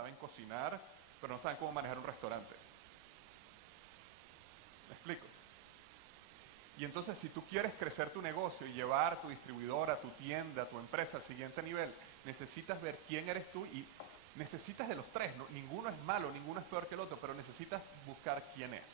saben cocinar, pero no saben cómo manejar un restaurante. ¿Me explico? Y entonces si tú quieres crecer tu negocio y llevar tu distribuidora, tu tienda, tu empresa al siguiente nivel, necesitas ver quién eres tú y necesitas de los tres, ¿no? Ninguno es malo, ninguno es peor que el otro, pero necesitas buscar quién es.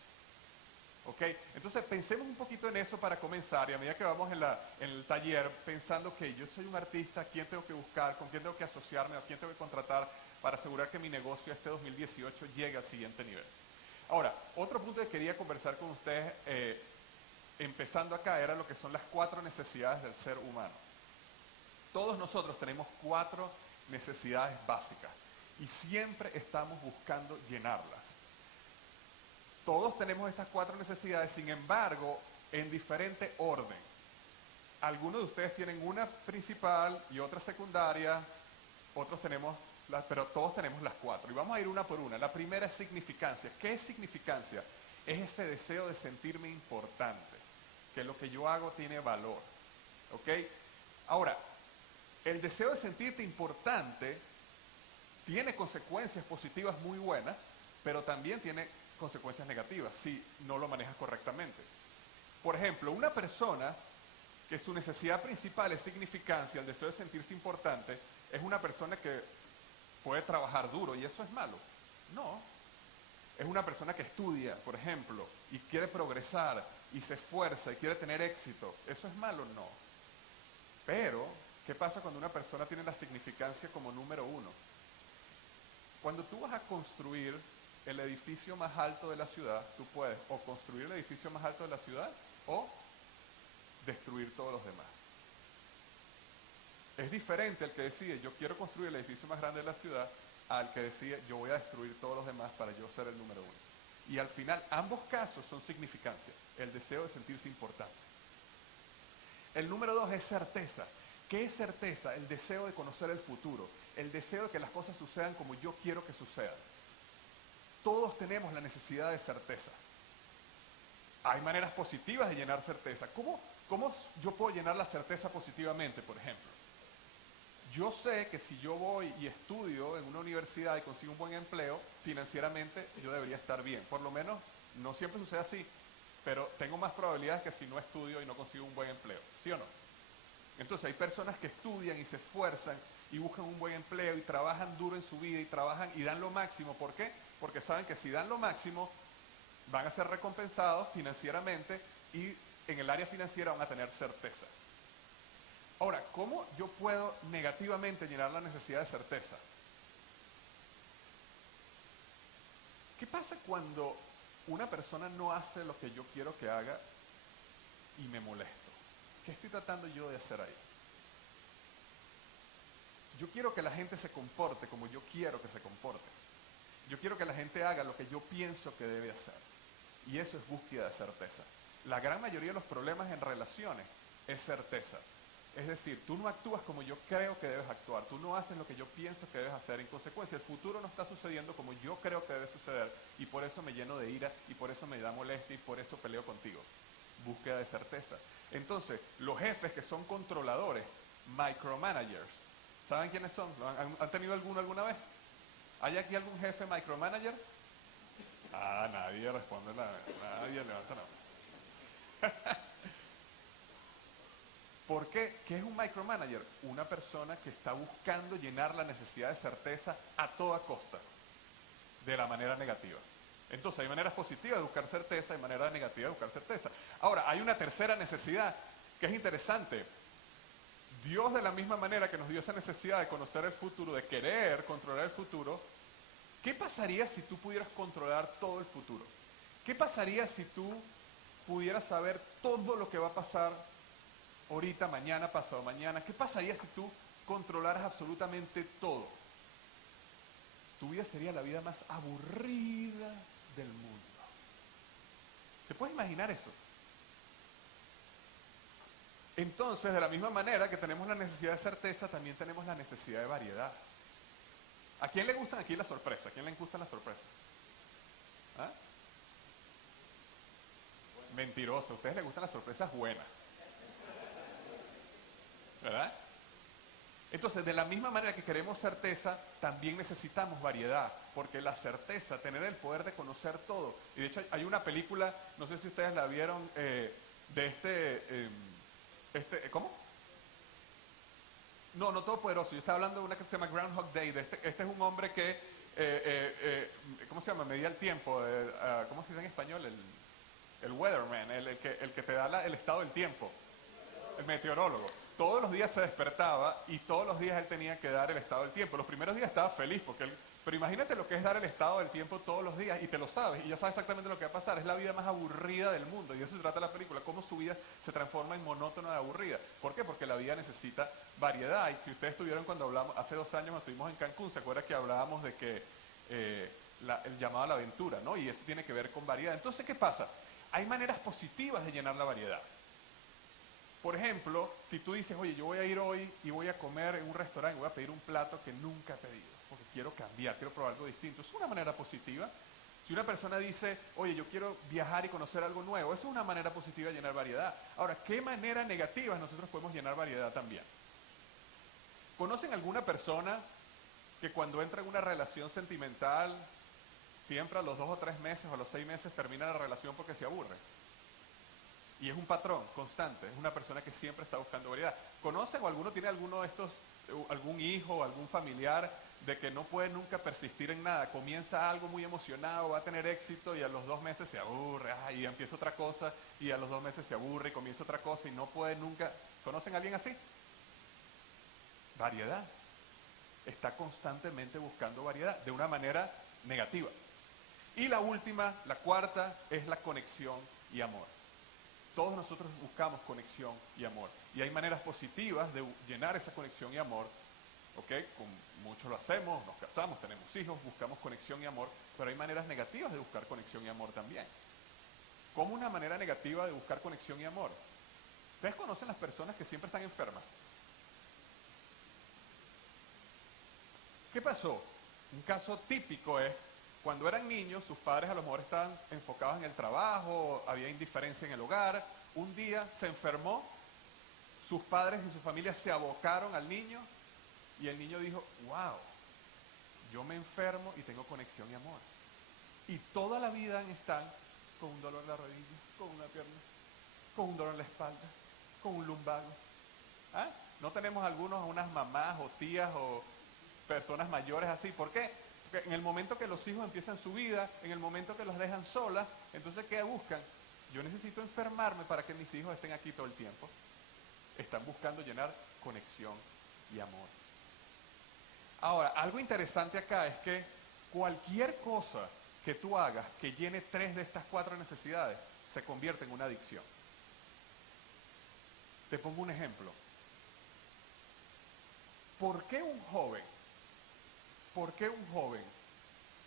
¿Ok? Entonces pensemos un poquito en eso para comenzar y a medida que vamos en el taller pensando que yo soy un artista, ¿quién tengo que buscar? ¿Con quién tengo que asociarme? ¿A quién tengo que contratar para asegurar que mi negocio este 2018 llegue al siguiente nivel? Ahora, otro punto que quería conversar con ustedes empezando acá era lo que son las 4 necesidades del ser humano. Todos nosotros tenemos 4 necesidades básicas y siempre estamos buscando llenarlas. Todos tenemos estas 4 necesidades, sin embargo, en diferente orden. Algunos de ustedes tienen una principal y otra secundaria, otros tenemos, pero todos tenemos las 4. Y vamos a ir una por una. La primera es significancia. ¿Qué es significancia? Es ese deseo de sentirme importante, que lo que yo hago tiene valor. ¿Ok? Ahora, el deseo de sentirte importante tiene consecuencias positivas muy buenas, pero también tiene consecuencias negativas si no lo manejas correctamente. Por ejemplo, una persona que su necesidad principal es significancia, el deseo de sentirse importante, es una persona que puede trabajar duro y eso es malo. No. Es una persona que estudia, por ejemplo, y quiere progresar y se esfuerza y quiere tener éxito. ¿Eso es malo? No. Pero, ¿qué pasa cuando una persona tiene la significancia como número 1? Cuando tú vas a construir el edificio más alto de la ciudad, tú puedes o construir el edificio más alto de la ciudad o destruir todos los demás. Es diferente el que decide yo quiero construir el edificio más grande de la ciudad al que decide yo voy a destruir todos los demás para yo ser el número 1. Y al final ambos casos son significancia, el deseo de sentirse importante. El número 2 es certeza. ¿Qué es certeza? El deseo de conocer el futuro, el deseo de que las cosas sucedan como yo quiero que sucedan. Todos tenemos la necesidad de certeza. Hay maneras positivas de llenar certeza. ¿Cómo yo puedo llenar la certeza positivamente, por ejemplo? Yo sé que si yo voy y estudio en una universidad y consigo un buen empleo, financieramente yo debería estar bien. Por lo menos, no siempre sucede así, pero tengo más probabilidades que si no estudio y no consigo un buen empleo. ¿Sí o no? Entonces hay personas que estudian y se esfuerzan y buscan un buen empleo y trabajan duro en su vida y trabajan y dan lo máximo. ¿Por qué? Porque saben que si dan lo máximo van a ser recompensados financieramente y en el área financiera van a tener certeza. Ahora, ¿cómo yo puedo negativamente llenar la necesidad de certeza? ¿Qué pasa cuando una persona no hace lo que yo quiero que haga y me molesto? ¿Qué estoy tratando yo de hacer ahí? Yo quiero que la gente se comporte como yo quiero que se comporte. Yo quiero que la gente haga lo que yo pienso que debe hacer. Y eso es búsqueda de certeza. La gran mayoría de los problemas en relaciones es certeza. Es decir, tú no actúas como yo creo que debes actuar. Tú no haces lo que yo pienso que debes hacer. En consecuencia, el futuro no está sucediendo como yo creo que debe suceder. Y por eso me lleno de ira, y por eso me da molestia, y por eso peleo contigo. Búsqueda de certeza. Entonces, los jefes que son controladores, micromanagers, ¿saben quiénes son? ¿Han tenido alguno alguna vez? ¿Hay aquí algún jefe micromanager? Ah, nadie responde nada. Nadie levanta la mano. ¿Por qué? ¿Qué es un micromanager? Una persona que está buscando llenar la necesidad de certeza a toda costa, de la manera negativa. Entonces hay maneras positivas de buscar certeza y maneras negativas de buscar certeza. Ahora, hay una tercera necesidad que es interesante. Dios, de la misma manera que nos dio esa necesidad de conocer el futuro, de querer controlar el futuro, ¿qué pasaría si tú pudieras controlar todo el futuro? ¿Qué pasaría si tú pudieras saber todo lo que va a pasar ahorita, mañana, pasado mañana? ¿Qué pasaría si tú controlaras absolutamente todo? Tu vida sería la vida más aburrida del mundo. ¿Te puedes imaginar eso? Entonces, de la misma manera que tenemos la necesidad de certeza, también tenemos la necesidad de variedad. ¿A quién le gustan aquí las sorpresas? ¿A quién le gustan las sorpresas? ¿Ah? Mentiroso, a ustedes les gustan las sorpresas buenas. ¿Verdad? Entonces, de la misma manera que queremos certeza, también necesitamos variedad, porque la certeza, tener el poder de conocer todo. Y de hecho hay una película, no sé si ustedes la vieron, de ¿cómo? No, no todopoderoso. Yo estaba hablando de una que se llama Groundhog Day. Este es un hombre que, ¿cómo se llama? Medía el tiempo. ¿Cómo se dice en español? El weatherman, el que te da el estado del tiempo. El meteorólogo. Todos los días se despertaba y todos los días él tenía que dar el estado del tiempo. Los primeros días estaba feliz porque él... Pero imagínate lo que es dar el estado del tiempo todos los días y te lo sabes y ya sabes exactamente lo que va a pasar. Es la vida más aburrida del mundo y de eso se trata la película, cómo su vida se transforma en monótona de aburrida. ¿Por qué? Porque la vida necesita variedad. Y si ustedes estuvieron cuando hablamos, hace 2 años cuando estuvimos en Cancún, ¿se acuerdan que hablábamos de que el llamado a la aventura, ¿no? Y eso tiene que ver con variedad. Entonces, ¿qué pasa? Hay maneras positivas de llenar la variedad. Por ejemplo, si tú dices, oye, yo voy a ir hoy y voy a comer en un restaurante, voy a pedir un plato que nunca he pedido, porque quiero cambiar, quiero probar algo distinto. Es una manera positiva. Si una persona dice, oye, yo quiero viajar y conocer algo nuevo, eso es una manera positiva de llenar variedad. Ahora, ¿qué manera negativa nosotros podemos llenar variedad también? ¿Conocen alguna persona que cuando entra en una relación sentimental, siempre a los 2 o 3 meses o a los 6 meses termina la relación porque se aburre? Y es un patrón constante, es una persona que siempre está buscando variedad. ¿Conocen o alguno tiene alguno de estos, algún hijo o algún familiar de que no puede nunca persistir en nada? Comienza algo muy emocionado, va a tener éxito y a los 2 meses se aburre, y empieza otra cosa y a los 2 meses se aburre y comienza otra cosa y no puede nunca. ¿Conocen a alguien así? Variedad. Está constantemente buscando variedad de una manera negativa. Y la última, la cuarta, es la conexión y amor. Todos nosotros buscamos conexión y amor. Y hay maneras positivas de llenar esa conexión y amor. ¿Ok? Muchos lo hacemos, nos casamos, tenemos hijos, buscamos conexión y amor. Pero hay maneras negativas de buscar conexión y amor también. ¿Cómo una manera negativa de buscar conexión y amor? ¿Ustedes conocen las personas que siempre están enfermas? ¿Qué pasó? Un caso típico es cuando eran niños, sus padres a lo mejor estaban enfocados en el trabajo, había indiferencia en el hogar, un día se enfermó, sus padres y su familia se abocaron al niño y el niño dijo, wow, yo me enfermo y tengo conexión y amor. Y toda la vida están con un dolor en la rodilla, con una pierna, con un dolor en la espalda, con un lumbago. ¿Ah? ¿No tenemos algunos, unas mamás o tías o personas mayores así? ¿Por qué? Porque en el momento que los hijos empiezan su vida, en el momento que los dejan solas, entonces ¿qué buscan? Yo necesito enfermarme para que mis hijos estén aquí todo el tiempo. Están buscando llenar conexión y amor. Ahora, algo interesante acá es que cualquier cosa que tú hagas que llene 3 de estas 4 necesidades se convierte en una adicción. Te pongo un ejemplo. ¿Por qué un joven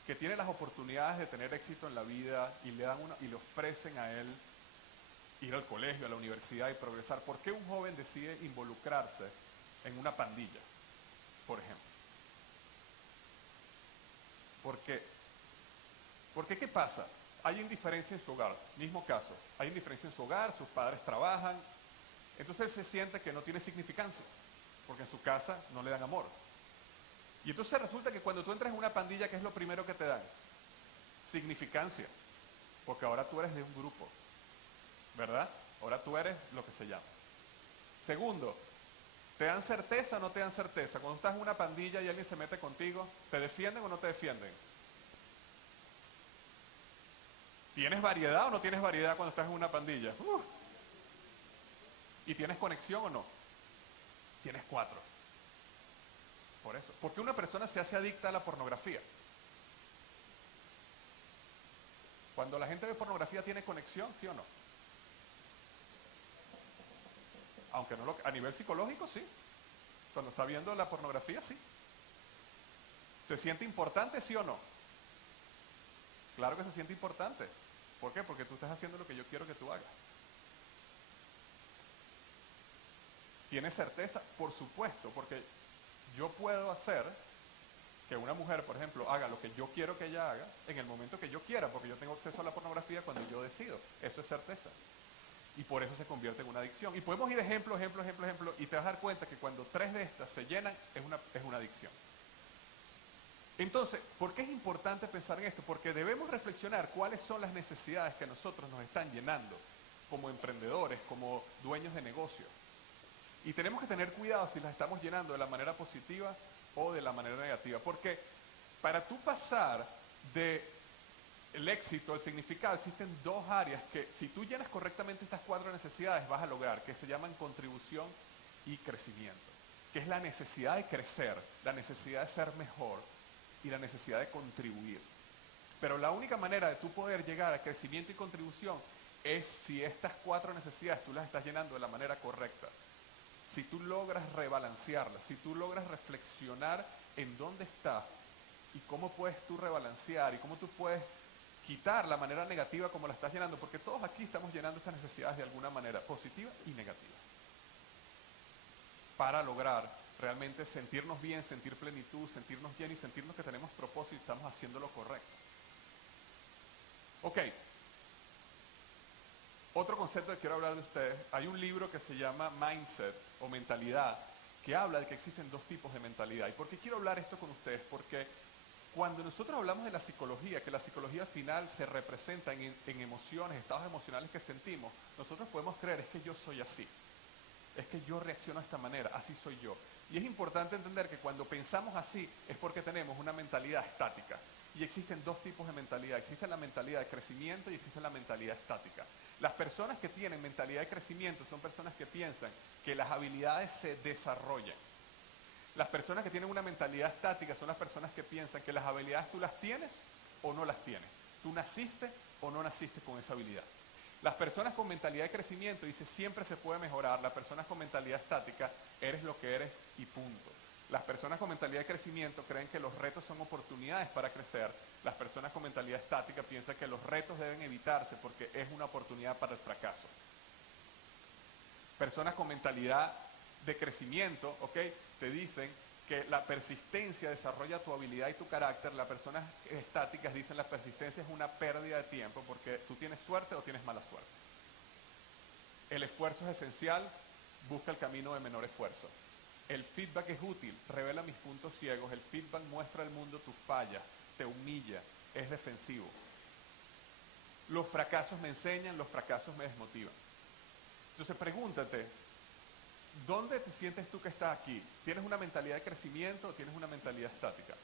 que tiene las oportunidades de tener éxito en la vida y le ofrecen a él ir al colegio, a la universidad y progresar, por qué un joven decide involucrarse en una pandilla, por ejemplo? ¿Por qué? Porque ¿qué pasa? Hay indiferencia en su hogar, mismo caso, hay indiferencia en su hogar, sus padres trabajan, entonces él se siente que no tiene significancia, porque en su casa no le dan amor. Y entonces resulta que cuando tú entras en una pandilla, ¿qué es lo primero que te dan? Significancia, porque ahora tú eres de un grupo, ¿verdad? Ahora tú eres lo que se llama. Segundo, ¿te dan certeza o no te dan certeza? Cuando estás en una pandilla y alguien se mete contigo, ¿te defienden o no te defienden? ¿Tienes variedad o no tienes variedad cuando estás en una pandilla? ¿Y tienes conexión o no? Tienes 4. Por eso. ¿Por qué una persona se hace adicta a la pornografía? Cuando la gente ve pornografía, ¿tiene conexión, sí o no? Aunque no a nivel psicológico, sí. Cuando está viendo la pornografía, sí. ¿Se siente importante, sí o no? Claro que se siente importante. ¿Por qué? Porque tú estás haciendo lo que yo quiero que tú hagas. ¿Tienes certeza? Por supuesto, porque yo puedo hacer que una mujer, por ejemplo, haga lo que yo quiero que ella haga en el momento que yo quiera, porque yo tengo acceso a la pornografía cuando yo decido. Eso es certeza. Y por eso se convierte en una adicción. Y podemos ir ejemplo, y te vas a dar cuenta que cuando 3 de estas se llenan, es una adicción. Entonces, ¿por qué es importante pensar en esto? Porque debemos reflexionar cuáles son las necesidades que nosotros nos están llenando como emprendedores, como dueños de negocio. Y tenemos que tener cuidado si las estamos llenando de la manera positiva o de la manera negativa. Porque para tú pasar del éxito, el significado, existen 2 áreas que si tú llenas correctamente estas 4 necesidades vas a lograr, que se llaman contribución y crecimiento. Que es la necesidad de crecer, la necesidad de ser mejor y la necesidad de contribuir. Pero la única manera de tú poder llegar a crecimiento y contribución es si estas 4 necesidades tú las estás llenando de la manera correcta. Si tú logras rebalancearlas, si tú logras reflexionar en dónde estás y cómo puedes tú rebalancear y cómo tú puedes quitar la manera negativa como la estás llenando, porque todos aquí estamos llenando estas necesidades de alguna manera, positiva y negativa, para lograr realmente sentirnos bien, sentir plenitud, sentirnos llenos y sentirnos que tenemos propósito y estamos haciendo lo correcto. Ok. Otro concepto que quiero hablar de ustedes, hay un libro que se llama Mindset o Mentalidad, que habla de que existen 2 tipos de mentalidad. ¿Y por qué quiero hablar esto con ustedes? Porque cuando nosotros hablamos de la psicología, que la psicología al final se representa en emociones, estados emocionales que sentimos, nosotros podemos creer, es que yo soy así, es que yo reacciono de esta manera, así soy yo. Y es importante entender que cuando pensamos así es porque tenemos una mentalidad estática. Y existen 2 tipos de mentalidad. Existe la mentalidad de crecimiento y existe la mentalidad estática. Las personas que tienen mentalidad de crecimiento son personas que piensan que las habilidades se desarrollan. Las personas que tienen una mentalidad estática son las personas que piensan que las habilidades tú las tienes o no las tienes. Tú naciste o no naciste con esa habilidad. Las personas con mentalidad de crecimiento dicen siempre se puede mejorar. Las personas con mentalidad estática, eres lo que eres y punto. Las personas con mentalidad de crecimiento creen que los retos son oportunidades para crecer. Las personas con mentalidad estática piensan que los retos deben evitarse porque es una oportunidad para el fracaso. Personas con mentalidad de crecimiento, ¿ok?, te dicen que la persistencia desarrolla tu habilidad y tu carácter. Las personas estáticas dicen la persistencia es una pérdida de tiempo porque tú tienes suerte o tienes mala suerte. El esfuerzo es esencial, busca el camino de menor esfuerzo. El feedback es útil, revela mis puntos ciegos. El feedback muestra al mundo tus fallas, te humilla, es defensivo. Los fracasos me enseñan, los fracasos me desmotivan. Entonces pregúntate, ¿dónde te sientes tú que estás aquí? ¿Tienes una mentalidad de crecimiento o tienes una mentalidad estática?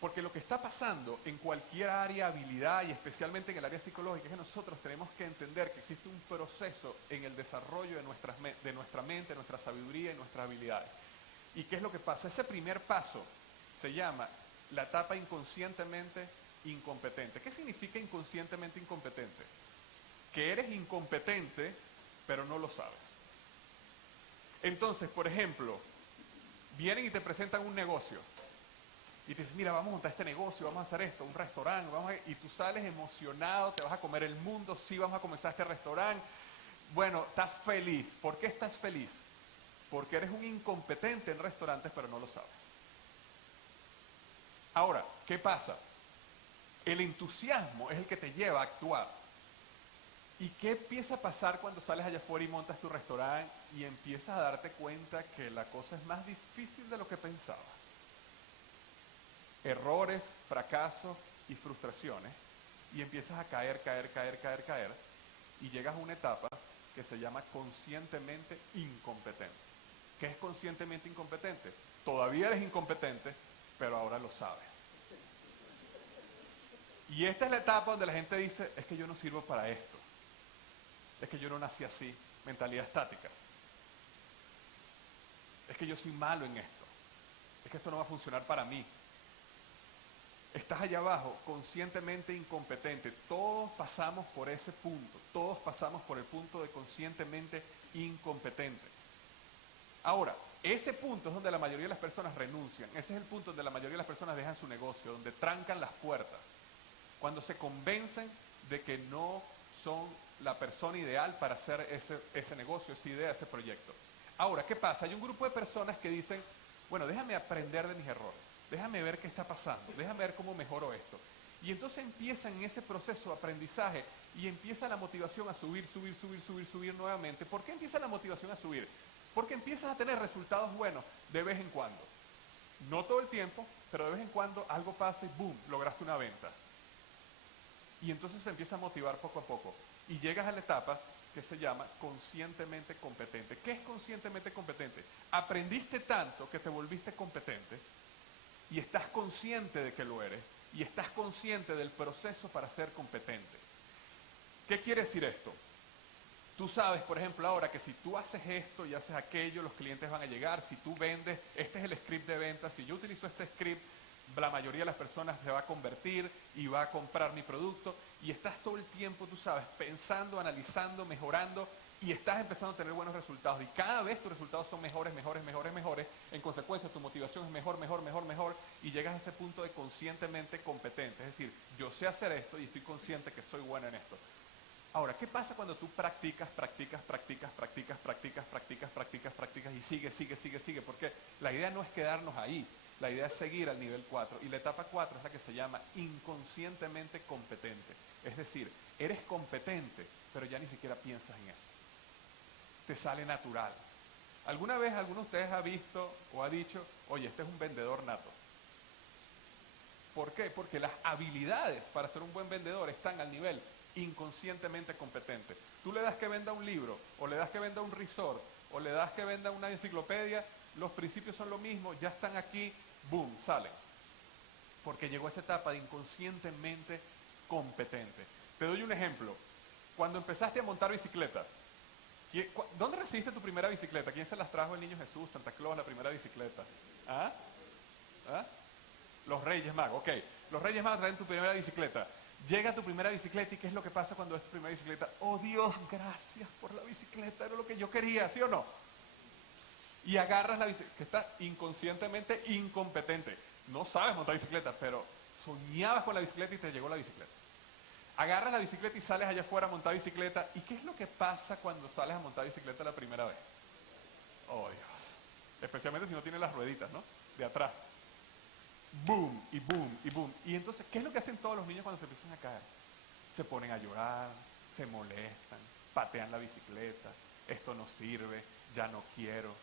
Porque lo que está pasando en cualquier área, habilidad y especialmente en el área psicológica es que nosotros tenemos que entender que existe un proceso en el desarrollo de nuestra mente, nuestra sabiduría y nuestras habilidades. ¿Y qué es lo que pasa? Ese primer paso se llama la etapa inconscientemente incompetente. ¿Qué significa inconscientemente incompetente? Que eres incompetente, pero no lo sabes. Entonces, por ejemplo, vienen y te presentan un negocio. Y te dicen, mira, vamos a montar este negocio, vamos a hacer esto, un restaurante, y tú sales emocionado, te vas a comer el mundo, sí, vamos a comenzar este restaurante. Bueno, estás feliz. ¿Por qué estás feliz? Porque eres un incompetente en restaurantes, pero no lo sabes. Ahora, ¿qué pasa? El entusiasmo es el que te lleva a actuar. ¿Y qué empieza a pasar cuando sales allá afuera y montas tu restaurante y empiezas a darte cuenta que la cosa es más difícil de lo que pensabas? Errores, fracasos y frustraciones, y empiezas a caer, y llegas a una etapa que se llama conscientemente incompetente. ¿Qué es conscientemente incompetente? Todavía eres incompetente, pero ahora lo sabes. Y esta es la etapa donde la gente dice, es que yo no sirvo para esto, es que yo no nací así, mentalidad estática. Es que yo soy malo en esto, es que esto no va a funcionar para mí. Estás allá abajo, conscientemente incompetente. Todos pasamos por ese punto. Todos pasamos por el punto de conscientemente incompetente. Ahora, ese punto es donde la mayoría de las personas renuncian. Ese es el punto donde la mayoría de las personas dejan su negocio, donde trancan las puertas. Cuando se convencen de que no son la persona ideal para hacer ese negocio, esa idea, ese proyecto. Ahora, ¿qué pasa? Hay un grupo de personas que dicen, bueno, déjame aprender de mis errores. Déjame ver qué está pasando, déjame ver cómo mejoro esto. Y entonces empiezan en ese proceso de aprendizaje y empieza la motivación a subir, subir, subir, subir, subir nuevamente. ¿Por qué empieza la motivación a subir? Porque empiezas a tener resultados buenos de vez en cuando. No todo el tiempo, pero de vez en cuando algo pasa y ¡boom!, lograste una venta. Y entonces se empieza a motivar poco a poco. Y llegas a la etapa que se llama conscientemente competente. ¿Qué es conscientemente competente? Aprendiste tanto que te volviste competente y estás consciente de que lo eres y estás consciente del proceso para ser competente. ¿Qué quiere decir esto? Tú sabes, por ejemplo, ahora que si tú haces esto y haces aquello, los clientes van a llegar. Si tú vendes, este es el script de venta. Si yo utilizo este script, la mayoría de las personas se va a convertir y va a comprar mi producto. Y estás todo el tiempo, tú sabes, pensando, analizando, mejorando y estás empezando a tener buenos resultados. Y cada vez tus resultados son mejores, mejores, mejores, mejores. En consecuencia, tu motivación es mejor, mejor, mejor, mejor. Y llegas a ese punto de conscientemente competente. Es decir, yo sé hacer esto y estoy consciente que soy bueno en esto. Ahora, ¿qué pasa cuando tú practicas y sigue? Porque la idea no es quedarnos ahí, la idea es seguir al nivel 4. Y la etapa 4 es la que se llama inconscientemente competente. Es decir, eres competente, pero ya ni siquiera piensas en eso. Te sale natural. ¿Alguna vez alguno de ustedes ha visto o ha dicho, oye, este es un vendedor nato? ¿Por qué? Porque las habilidades para ser un buen vendedor están al nivel inconscientemente competente. Tú le das que venda un libro, o le das que venda un resort, o le das que venda una enciclopedia, los principios son lo mismo, ya están aquí, boom, salen. Porque llegó a esa etapa de inconscientemente competente. Te doy un ejemplo. Cuando empezaste a montar bicicleta, ¿dónde recibiste tu primera bicicleta? ¿Quién se las trajo el niño Jesús, Santa Claus, la primera bicicleta? ¿Ah? ¿Ah? Los Reyes Magos, ok. Los Reyes Magos traen tu primera bicicleta. Llega tu primera bicicleta y ¿qué es lo que pasa cuando es tu primera bicicleta? Oh Dios, gracias por la bicicleta, era lo que yo quería, ¿sí o no? Y agarras la bicicleta, que está inconscientemente incompetente. No sabes montar bicicleta, pero soñabas con la bicicleta y te llegó la bicicleta. Agarras la bicicleta y sales allá afuera a montar bicicleta. ¿Y qué es lo que pasa cuando sales a montar bicicleta la primera vez? Oh Dios. Especialmente si no tienes las rueditas, ¿no? De atrás. Boom, y boom, y boom. Y entonces, ¿qué es lo que hacen todos los niños cuando se empiezan a caer? Se ponen a llorar, se molestan, patean la bicicleta, esto no sirve, ya no quiero.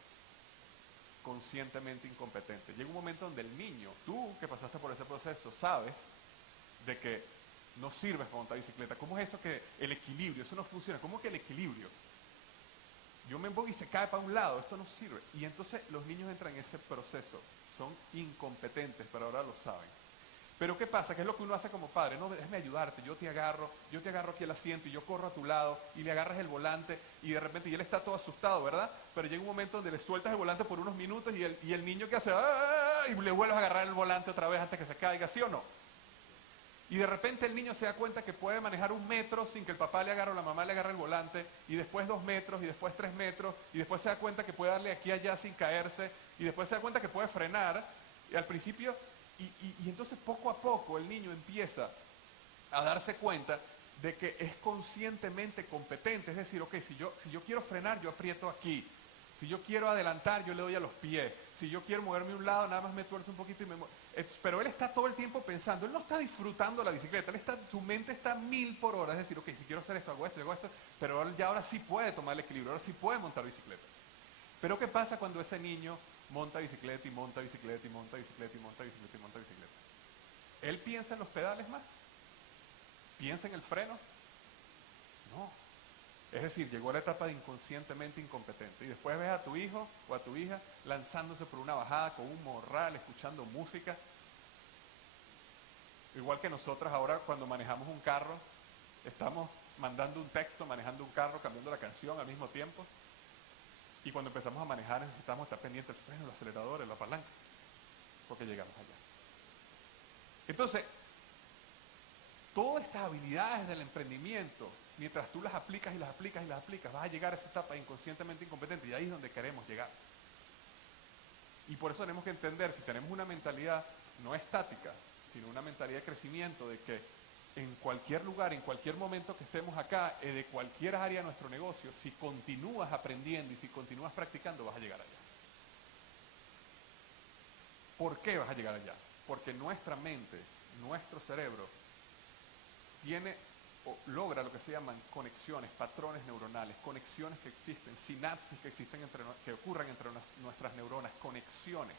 Conscientemente incompetente. Llega un momento donde el niño, tú que pasaste por ese proceso, sabes de que no sirves para montar bicicleta. ¿Cómo es eso que el equilibrio? Eso no funciona. ¿Cómo que el equilibrio? Yo me embogo y se cae para un lado, esto no sirve. Y entonces los niños entran en ese proceso. Son incompetentes, pero ahora lo saben. Pero ¿qué pasa? ¿Qué es lo que uno hace como padre? No, déjame ayudarte, yo te agarro aquí el asiento y yo corro a tu lado y le agarras el volante y de repente y él está todo asustado, ¿verdad? Pero llega un momento donde le sueltas el volante por unos minutos y el niño que hace ¡ah! Y le vuelves a agarrar el volante otra vez antes que se caiga, ¿sí o no? Y de repente el niño se da cuenta que puede manejar 1 metro sin que el papá le agarre o la mamá le agarre el volante, y después 2 metros, y después 3 metros, y después se da cuenta que puede darle aquí y allá sin caerse, y después se da cuenta que puede frenar, y al principio, y entonces poco a poco el niño empieza a darse cuenta de que es conscientemente competente, es decir, ok, si yo quiero frenar, yo aprieto aquí. Si yo quiero adelantar, yo le doy a los pies. Si yo quiero moverme a un lado, nada más me tuerzo un poquito y me muevo. Pero él está todo el tiempo pensando, él no está disfrutando la bicicleta, su mente está 1000 por hora. Es decir, ok, si quiero hacer esto, hago esto, pero él ya ahora sí puede tomar el equilibrio, ahora sí puede montar bicicleta. Pero ¿qué pasa cuando ese niño monta bicicleta y monta bicicleta y monta bicicleta y monta bicicleta y monta bicicleta? ¿Él piensa en los pedales más? ¿Piensa en el freno? No. Es decir, llegó a la etapa de inconscientemente incompetente. Y después ves a tu hijo o a tu hija lanzándose por una bajada con un morral, escuchando música. Igual que nosotros ahora cuando manejamos un carro, estamos mandando un texto, manejando un carro, cambiando la canción al mismo tiempo. Y cuando empezamos a manejar necesitamos estar pendientes del freno, el acelerador, la palanca, porque llegamos allá. Entonces, todas estas habilidades del emprendimiento, mientras tú las aplicas y las aplicas y las aplicas, vas a llegar a esa etapa inconscientemente incompetente y ahí es donde queremos llegar. Y por eso tenemos que entender, si tenemos una mentalidad no estática, sino una mentalidad de crecimiento, de que en cualquier lugar, en cualquier momento que estemos acá, de cualquier área de nuestro negocio, si continúas aprendiendo y si continúas practicando, vas a llegar allá. ¿Por qué vas a llegar allá? Porque nuestra mente, nuestro cerebro, tiene o logra lo que se llaman conexiones, patrones neuronales, conexiones que existen, sinapsis que existen que ocurren entre nuestras neuronas, conexiones.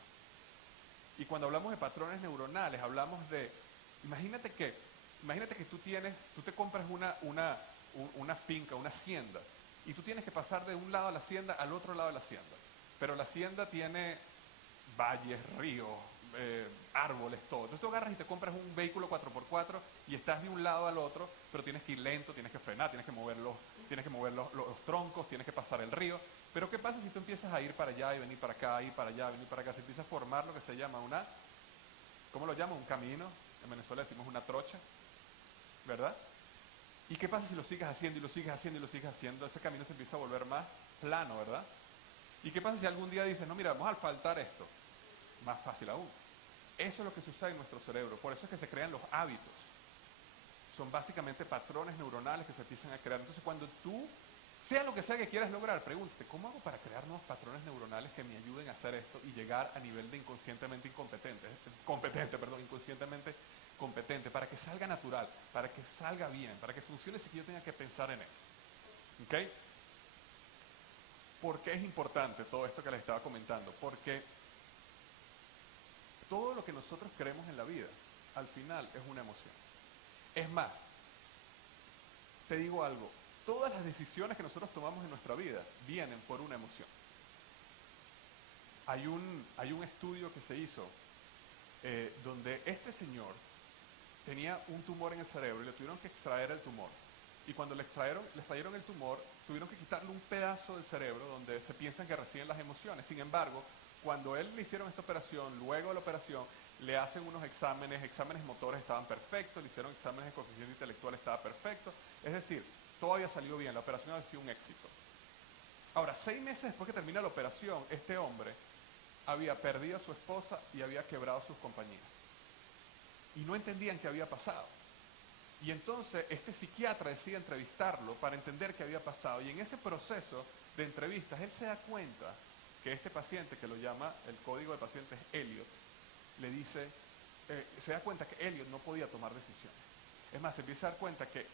Y cuando hablamos de patrones neuronales, hablamos de, imagínate que tú te compras una finca, una hacienda, y tú tienes que pasar de un lado de la hacienda al otro lado de la hacienda. Pero la hacienda tiene valles, ríos, árboles, todo. Entonces tú agarras y te compras un vehículo 4x4 y estás de un lado al otro, pero tienes que ir lento, tienes que frenar, tienes que mover los troncos, tienes que pasar el río. Pero ¿qué pasa si tú empiezas a ir para allá y venir para acá, ir para allá, venir para acá? Se empieza a formar lo que se llama ¿cómo lo llaman? Un camino. En Venezuela decimos una trocha, ¿verdad? ¿Y qué pasa si lo sigues haciendo y lo sigues haciendo y lo sigues haciendo? Ese camino se empieza a volver más plano, ¿verdad? ¿Y qué pasa si algún día dices, no, mira, vamos a asfaltar esto? Más fácil aún. Eso es lo que sucede en nuestro cerebro. Por eso es que se crean los hábitos. Son básicamente patrones neuronales que se empiezan a crear. Entonces, cuando tú, sea lo que sea que quieras lograr, pregúntate, ¿cómo hago para crear nuevos patrones neuronales que me ayuden a hacer esto y llegar a nivel de inconscientemente competente, para que salga natural, para que salga bien, para que funcione sin que yo tenga que pensar en eso? ¿Ok? ¿Por qué es importante todo esto que les estaba comentando? Porque todo lo que nosotros creemos en la vida, al final es una emoción. Es más, te digo algo, todas las decisiones que nosotros tomamos en nuestra vida vienen por una emoción. Hay un estudio que se hizo donde este señor tenía un tumor en el cerebro y le tuvieron que extraer el tumor. Y cuando le extrayeron el tumor, tuvieron que quitarle un pedazo del cerebro donde se piensan que reciben las emociones. Sin embargo, cuando él le hicieron esta operación, luego de la operación, le hacen unos exámenes motores estaban perfectos, le hicieron exámenes de coeficiente intelectual, estaba perfecto. Es decir, todo había salido bien, la operación había sido un éxito. Ahora, 6 meses después que termina la operación, este hombre había perdido a su esposa y había quebrado sus compañías. Y no entendían qué había pasado. Y entonces este psiquiatra decide entrevistarlo para entender qué había pasado. Y en ese proceso de entrevistas, él se da cuenta que este paciente, que lo llama, el código de paciente es Elliot, le dice, se da cuenta que Elliot no podía tomar decisiones. Es más, se empieza a dar cuenta que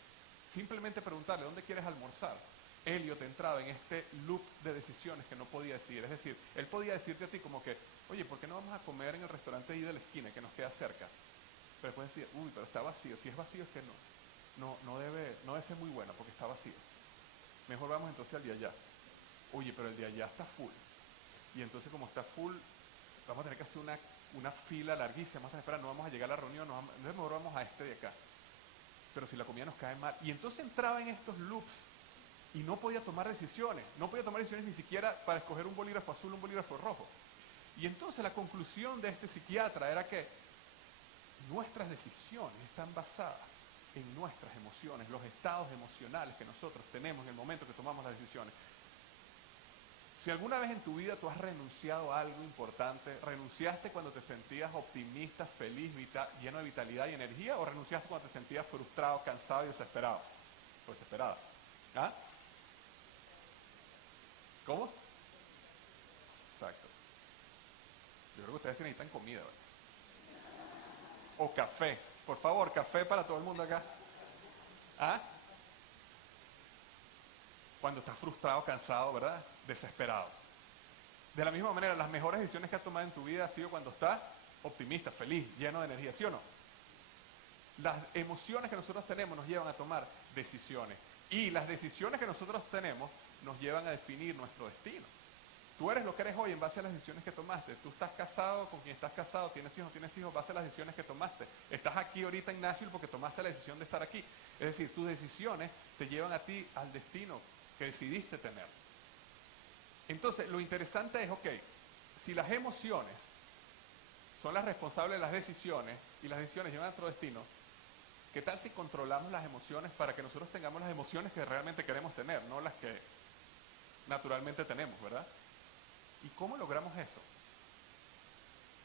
simplemente preguntarle, ¿dónde quieres almorzar? Elliot entraba en este loop de decisiones que no podía decidir. Es decir, él podía decirte a ti como que, oye, ¿por qué no vamos a comer en el restaurante ahí de la esquina que nos queda cerca? Pero después decir, uy, pero está vacío. Si es vacío es que no debe ser muy buena porque está vacío. Mejor vamos entonces al de allá. Oye, pero el de allá está full. Y entonces como está full, vamos a tener que hacer una fila larguísima, vamos a esperar, no vamos a llegar a la reunión, entonces mejor vamos a este de acá. Pero si la comida nos cae mal. Y entonces entraba en estos loops y no podía tomar decisiones. No podía tomar decisiones ni siquiera para escoger un bolígrafo azul o un bolígrafo rojo. Y entonces la conclusión de este psiquiatra era que nuestras decisiones están basadas en nuestras emociones, los estados emocionales que nosotros tenemos en el momento que tomamos las decisiones. Si alguna vez en tu vida tú has renunciado a algo importante, ¿renunciaste cuando te sentías optimista, feliz, lleno de vitalidad y energía? ¿O renunciaste cuando te sentías frustrado, cansado y desesperado? O desesperada. ¿Ah? ¿Cómo? Exacto. Yo creo que ustedes necesitan comida, ¿verdad? O café. Por favor, café para todo el mundo acá. ¿Ah? Cuando estás frustrado, cansado, ¿verdad? Desesperado. De la misma manera, las mejores decisiones que has tomado en tu vida han sido cuando estás optimista, feliz, lleno de energía, ¿sí o no? Las emociones que nosotros tenemos nos llevan a tomar decisiones. Y las decisiones que nosotros tenemos nos llevan a definir nuestro destino. Tú eres lo que eres hoy en base a las decisiones que tomaste. Tú estás casado, con quien estás casado, tienes hijos, base a las decisiones que tomaste. Estás aquí ahorita en Nashville porque tomaste la decisión de estar aquí. Es decir, tus decisiones te llevan a ti al destino que decidiste tener. Entonces, lo interesante es, ok, si las emociones son las responsables de las decisiones y las decisiones llevan a nuestro destino, ¿qué tal si controlamos las emociones para que nosotros tengamos las emociones que realmente queremos tener, no las que naturalmente tenemos, ¿verdad? ¿Y cómo logramos eso?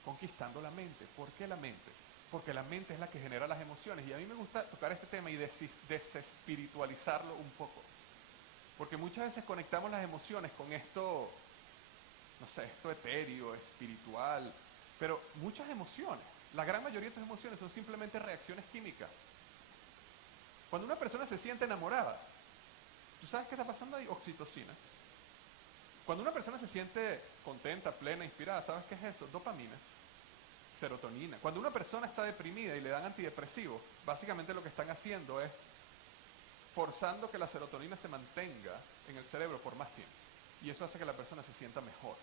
Conquistando la mente. ¿Por qué la mente? Porque la mente es la que genera las emociones. Y a mí me gusta tocar este tema y desespiritualizarlo un poco. Porque muchas veces conectamos las emociones con esto, no sé, esto etéreo, espiritual. Pero muchas emociones, la gran mayoría de estas emociones son simplemente reacciones químicas. Cuando una persona se siente enamorada, ¿tú sabes qué está pasando ahí? Oxitocina. Cuando una persona se siente contenta, plena, inspirada, ¿sabes qué es eso? Dopamina, serotonina. Cuando una persona está deprimida y le dan antidepresivos, básicamente lo que están haciendo es forzando que la serotonina se mantenga en el cerebro por más tiempo. Y eso hace que la persona se sienta mejor.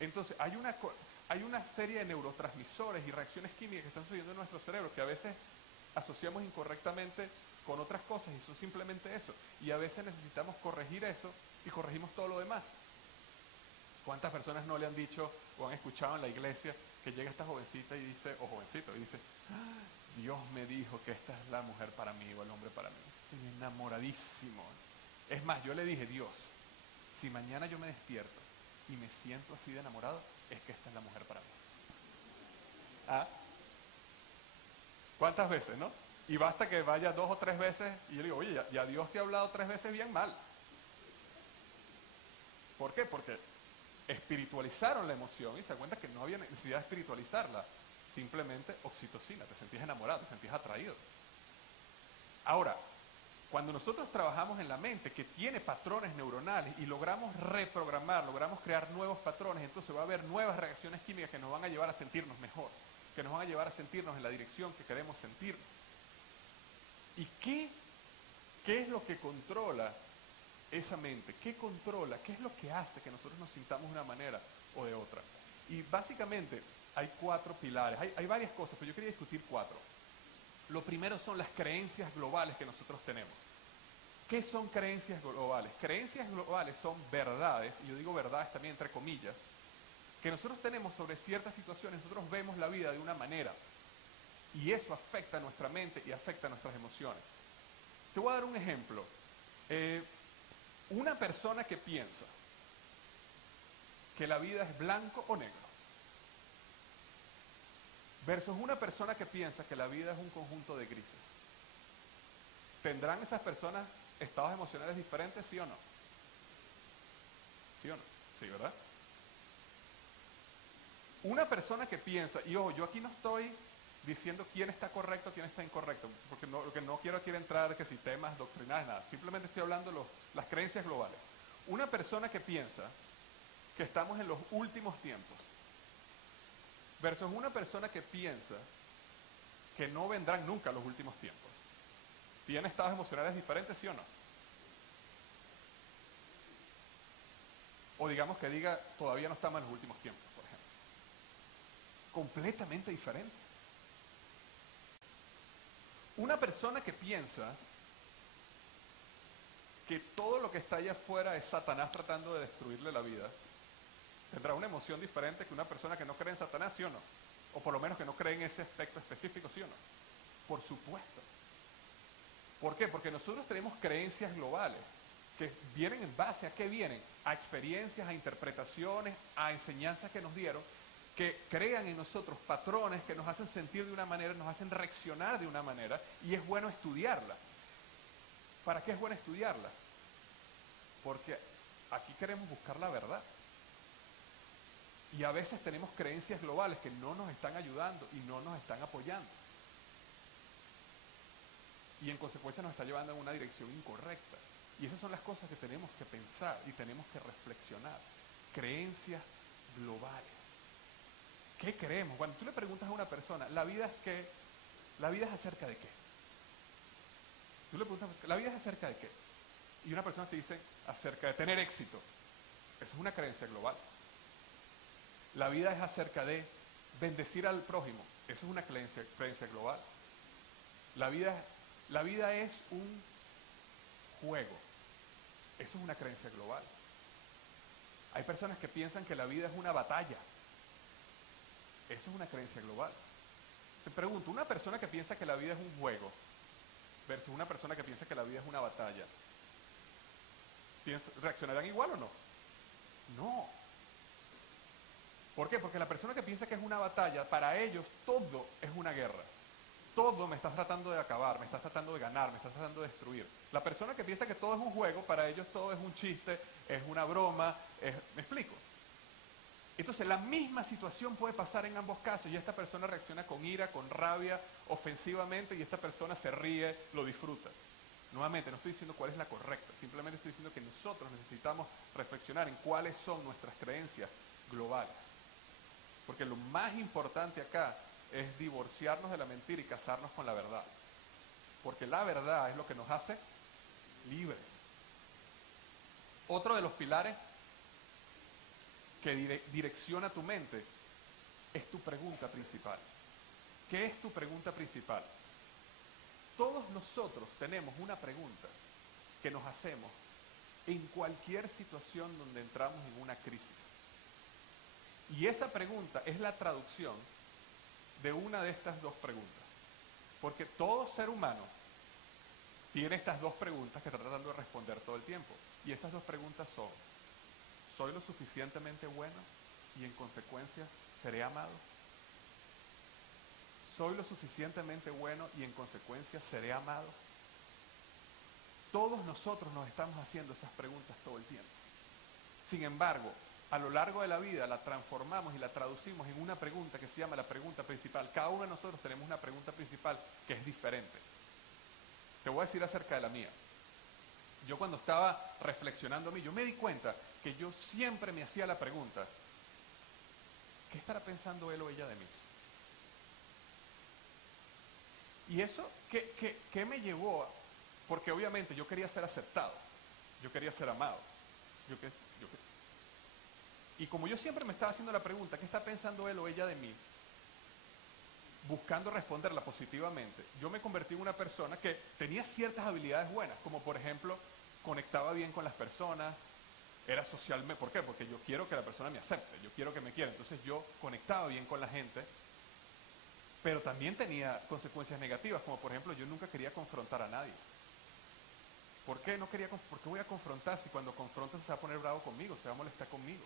Entonces, hay una serie de neurotransmisores y reacciones químicas que están sucediendo en nuestro cerebro que a veces asociamos incorrectamente con otras cosas y son simplemente eso. Y a veces necesitamos corregir eso y corregimos todo lo demás. ¿Cuántas personas no le han dicho o han escuchado en la iglesia que llega esta jovencita y dice, o jovencito, y dice, Dios me dijo que esta es la mujer para mí o el hombre para mí? Estoy enamoradísimo. Es más, yo le dije, Dios, si mañana yo me despierto y me siento así de enamorado, es que esta es la mujer para mí. ¿Ah? ¿Cuántas veces, no? Y basta que vaya 2 o 3 veces y yo digo, oye, ya Dios te ha hablado 3 veces bien mal. ¿Por qué? Porque espiritualizaron la emoción y se dan cuenta que no había necesidad de espiritualizarla. Simplemente oxitocina, te sentías enamorado, te sentías atraído. Ahora, cuando nosotros trabajamos en la mente que tiene patrones neuronales y logramos reprogramar, logramos crear nuevos patrones, entonces va a haber nuevas reacciones químicas que nos van a llevar a sentirnos mejor, que nos van a llevar a sentirnos en la dirección que queremos sentirnos. ¿Y qué es lo que controla esa mente? ¿Qué controla? ¿Qué es lo que hace que nosotros nos sintamos de una manera o de otra? Y básicamente hay 4 pilares, hay varias cosas, pero yo quería discutir 4. Lo primero son las creencias globales que nosotros tenemos. ¿Qué son creencias globales? Creencias globales son verdades, y yo digo verdades también entre comillas, que nosotros tenemos sobre ciertas situaciones. Nosotros vemos la vida de una manera, y eso afecta a nuestra mente y afecta a nuestras emociones. Te voy a dar un ejemplo. Una persona que piensa que la vida es blanco o negro, versus una persona que piensa que la vida es un conjunto de grises. ¿Tendrán esas personas estados emocionales diferentes, sí o no? ¿Sí o no? Sí, ¿verdad? Una persona que piensa, y ojo, yo aquí no estoy diciendo quién está correcto, quién está incorrecto, porque lo que no quiero aquí entrar que si temas doctrinales, nada, simplemente estoy hablando de las creencias globales. Una persona que piensa que estamos en los últimos tiempos, versus una persona que piensa que no vendrán nunca los últimos tiempos. ¿Tiene estados emocionales diferentes, sí o no? O digamos que diga, todavía no estamos en los últimos tiempos, por ejemplo. Completamente diferente. Una persona que piensa que todo lo que está allá afuera es Satanás tratando de destruirle la vida, tendrá una emoción diferente que una persona que no cree en Satanás, ¿sí o no? O por lo menos que no cree en ese aspecto específico, ¿sí o no? Por supuesto. ¿Por qué? Porque nosotros tenemos creencias globales que vienen en base a qué vienen, a experiencias, a interpretaciones, a enseñanzas que nos dieron, que crean en nosotros patrones que nos hacen sentir de una manera, nos hacen reaccionar de una manera, y es bueno estudiarla. ¿Para qué es bueno estudiarla? Porque aquí queremos buscar la verdad. Y a veces tenemos creencias globales que no nos están ayudando y no nos están apoyando. Y en consecuencia nos está llevando en una dirección incorrecta. Y esas son las cosas que tenemos que pensar y tenemos que reflexionar. Creencias globales. ¿Qué creemos? Cuando tú le preguntas a una persona, ¿la vida es qué? ¿La vida es acerca de qué? Tú le preguntas, ¿la vida es acerca de qué? Y una persona te dice, acerca de tener éxito. Eso es una creencia global. La vida es acerca de bendecir al prójimo. Eso es una creencia global. La vida es un juego. Eso es una creencia global. Hay personas que piensan que la vida es una batalla. Eso es una creencia global. Te pregunto, una persona que piensa que la vida es un juego versus una persona que piensa que la vida es una batalla, ¿reaccionarán igual o no? No. ¿Por qué? Porque la persona que piensa que es una batalla, para ellos todo es una guerra. Todo me estás tratando de acabar, me estás tratando de ganar, me estás tratando de destruir. La persona que piensa que todo es un juego, para ellos todo es un chiste, es una broma, ¿me explico? Entonces la misma situación puede pasar en ambos casos y esta persona reacciona con ira, con rabia, ofensivamente y esta persona se ríe, lo disfruta. Nuevamente, no estoy diciendo cuál es la correcta, simplemente estoy diciendo que nosotros necesitamos reflexionar en cuáles son nuestras creencias globales. Porque lo más importante acá es divorciarnos de la mentira y casarnos con la verdad. Porque la verdad es lo que nos hace libres. Otro de los pilares que direcciona tu mente es tu pregunta principal. ¿Qué es tu pregunta principal? Todos nosotros tenemos una pregunta que nos hacemos en cualquier situación donde entramos en una crisis. Y esa pregunta es la traducción de una de estas dos preguntas. Porque todo ser humano tiene estas dos preguntas que está tratando de responder todo el tiempo. Y esas dos preguntas son: ¿soy lo suficientemente bueno y en consecuencia seré amado? ¿Soy lo suficientemente bueno y en consecuencia seré amado? Todos nosotros nos estamos haciendo esas preguntas todo el tiempo. Sin embargo, a lo largo de la vida la transformamos y la traducimos en una pregunta que se llama la pregunta principal. Cada uno de nosotros tenemos una pregunta principal que es diferente. Te voy a decir acerca de la mía. Yo cuando estaba reflexionando a mí, yo me di cuenta que yo siempre me hacía la pregunta: ¿qué estará pensando él o ella de mí? Y eso, ¿qué me llevó a? Porque obviamente yo quería ser aceptado, yo quería ser amado. Y como yo siempre me estaba haciendo la pregunta, ¿qué está pensando él o ella de mí? Buscando responderla positivamente, yo me convertí en una persona que tenía ciertas habilidades buenas, como por ejemplo, conectaba bien con las personas, era socialmente. ¿Por qué? Porque yo quiero que la persona me acepte, yo quiero que me quiera, entonces yo conectaba bien con la gente. Pero también tenía consecuencias negativas, como por ejemplo, yo nunca quería confrontar a nadie. ¿Por qué no quería? ¿Por qué voy a confrontar si cuando confronto se va a poner bravo conmigo, se va a molestar conmigo?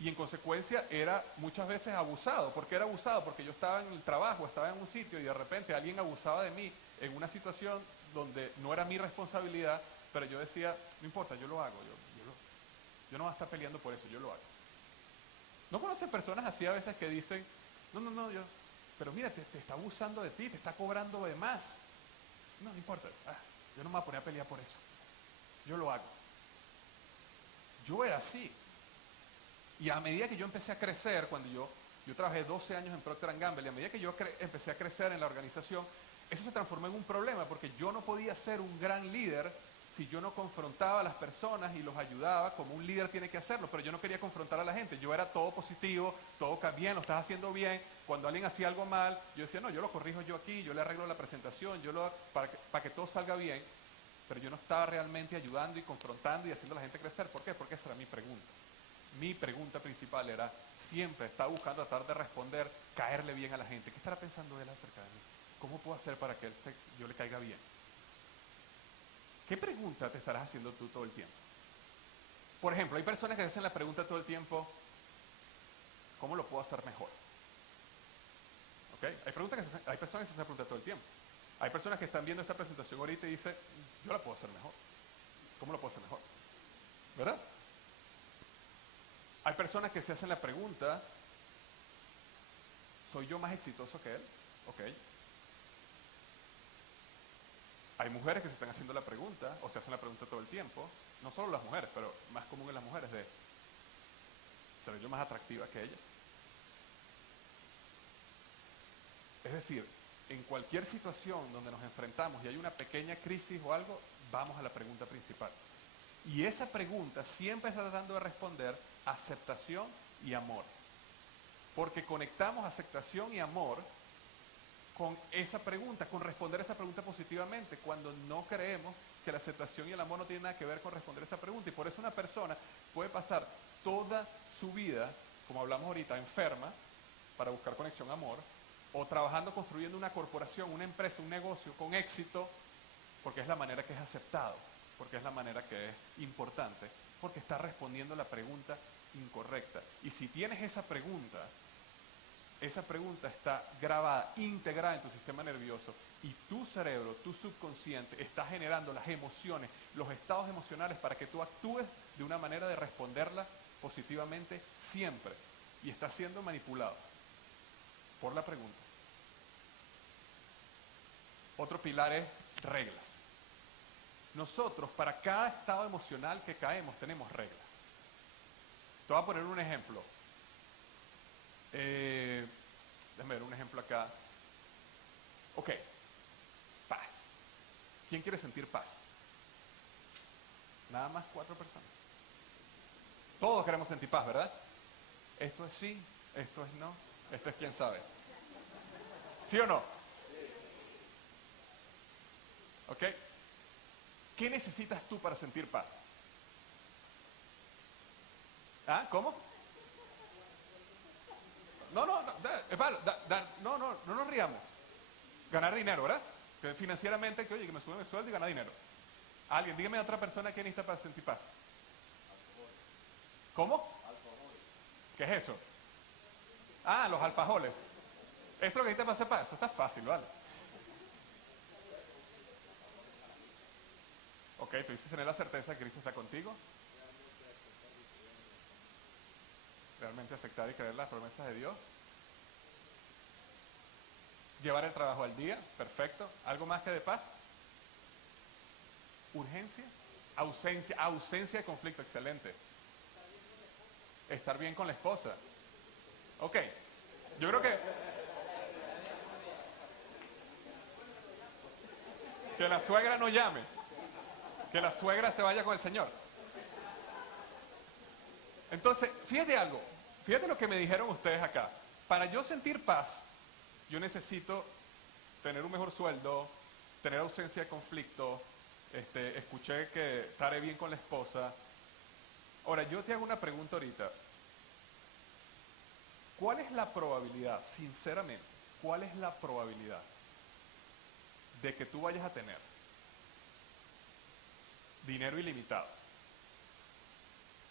Y en consecuencia era muchas veces abusado. ¿Por qué era abusado? Porque yo estaba en el trabajo, estaba en un sitio y de repente alguien abusaba de mí en una situación donde no era mi responsabilidad, pero yo decía, no importa, yo lo hago, yo no voy a estar peleando por eso, yo lo hago. ¿No conoces personas así a veces que dicen, no, pero mira, te está abusando de ti, te está cobrando de más? No importa, yo no me voy a poner a pelear por eso. Yo lo hago. Yo era así. Y a medida que yo empecé a crecer, cuando yo trabajé 12 años en Procter & Gamble, y a medida que yo empecé a crecer en la organización, eso se transformó en un problema, porque yo no podía ser un gran líder si yo no confrontaba a las personas y los ayudaba como un líder tiene que hacerlo. Pero yo no quería confrontar a la gente, yo era todo positivo, todo bien, lo estás haciendo bien. Cuando alguien hacía algo mal, yo decía, no, yo lo corrijo yo aquí, yo le arreglo la presentación, para que todo salga bien. Pero yo no estaba realmente ayudando y confrontando y haciendo a la gente crecer. ¿Por qué? Porque esa era mi pregunta. Mi pregunta principal era, siempre estaba buscando tratar de responder, caerle bien a la gente. ¿Qué estará pensando él acerca de mí? ¿Cómo puedo hacer para que yo le caiga bien? ¿Qué pregunta te estarás haciendo tú todo el tiempo? Por ejemplo, hay personas que se hacen la pregunta todo el tiempo, ¿cómo lo puedo hacer mejor? ¿Okay? Hay personas que se hacen la pregunta todo el tiempo. Hay personas que están viendo esta presentación ahorita y dicen, yo la puedo hacer mejor. ¿Cómo lo puedo hacer mejor? ¿Verdad? Hay personas que se hacen la pregunta, ¿soy yo más exitoso que él? Ok. Hay mujeres que se están haciendo la pregunta, o se hacen la pregunta todo el tiempo, no solo las mujeres, pero más común en las mujeres, de ¿seré yo más atractiva que ella? Es decir, en cualquier situación donde nos enfrentamos y hay una pequeña crisis o algo, vamos a la pregunta principal. Y esa pregunta siempre está tratando de responder aceptación y amor. Porque conectamos aceptación y amor con esa pregunta, con responder esa pregunta positivamente, cuando no creemos que la aceptación y el amor no tienen nada que ver con responder esa pregunta. Y por eso una persona puede pasar toda su vida, como hablamos ahorita, enferma, para buscar conexión, amor, o trabajando, construyendo una corporación, una empresa, un negocio con éxito, porque es la manera que es aceptado, porque es la manera que es importante, porque está respondiendo la pregunta incorrecta. Y si tienes esa pregunta está grabada, integrada en tu sistema nervioso, y tu cerebro, tu subconsciente, está generando las emociones, los estados emocionales para que tú actúes de una manera de responderla positivamente siempre y está siendo manipulado por la pregunta. Otro pilar es reglas. Nosotros, para cada estado emocional que caemos, tenemos reglas. Te voy a poner un ejemplo. Déjame ver un ejemplo acá. Ok, paz. ¿Quién quiere sentir paz? Nada más 4 personas. Todos queremos sentir paz, ¿verdad? Esto es sí, esto es no, esto es quién sabe. ¿Sí o no? ¿Ok? ¿Qué necesitas tú para sentir paz? ¿Ah? ¿Cómo? No, no, no, no nos riamos. Ganar dinero, ¿verdad? Que financieramente, que oye, que me suben el sueldo y ganar dinero. Alguien, dígame a otra persona que necesita para sentir paz. ¿Cómo? ¿Qué es eso? Ah, los alfajoles. ¿Eso es lo que necesita para hacer paz? Eso está fácil, ¿vale? Ok, tú dices tener la certeza que Cristo está contigo. Realmente aceptar y creer las promesas de Dios. Llevar el trabajo al día, perfecto. ¿Algo más que de paz? Urgencia. Ausencia de conflicto, excelente. Estar bien con la esposa. Ok, yo creo que la suegra no llame, que la suegra se vaya con el Señor. Entonces, fíjate lo que me dijeron ustedes acá. Para yo sentir paz, yo necesito tener un mejor sueldo, tener ausencia de conflicto, escuché que estaré bien con la esposa. Ahora, yo te hago una pregunta ahorita. ¿Cuál es la probabilidad, sinceramente, cuál es la probabilidad de que tú vayas a tener dinero ilimitado?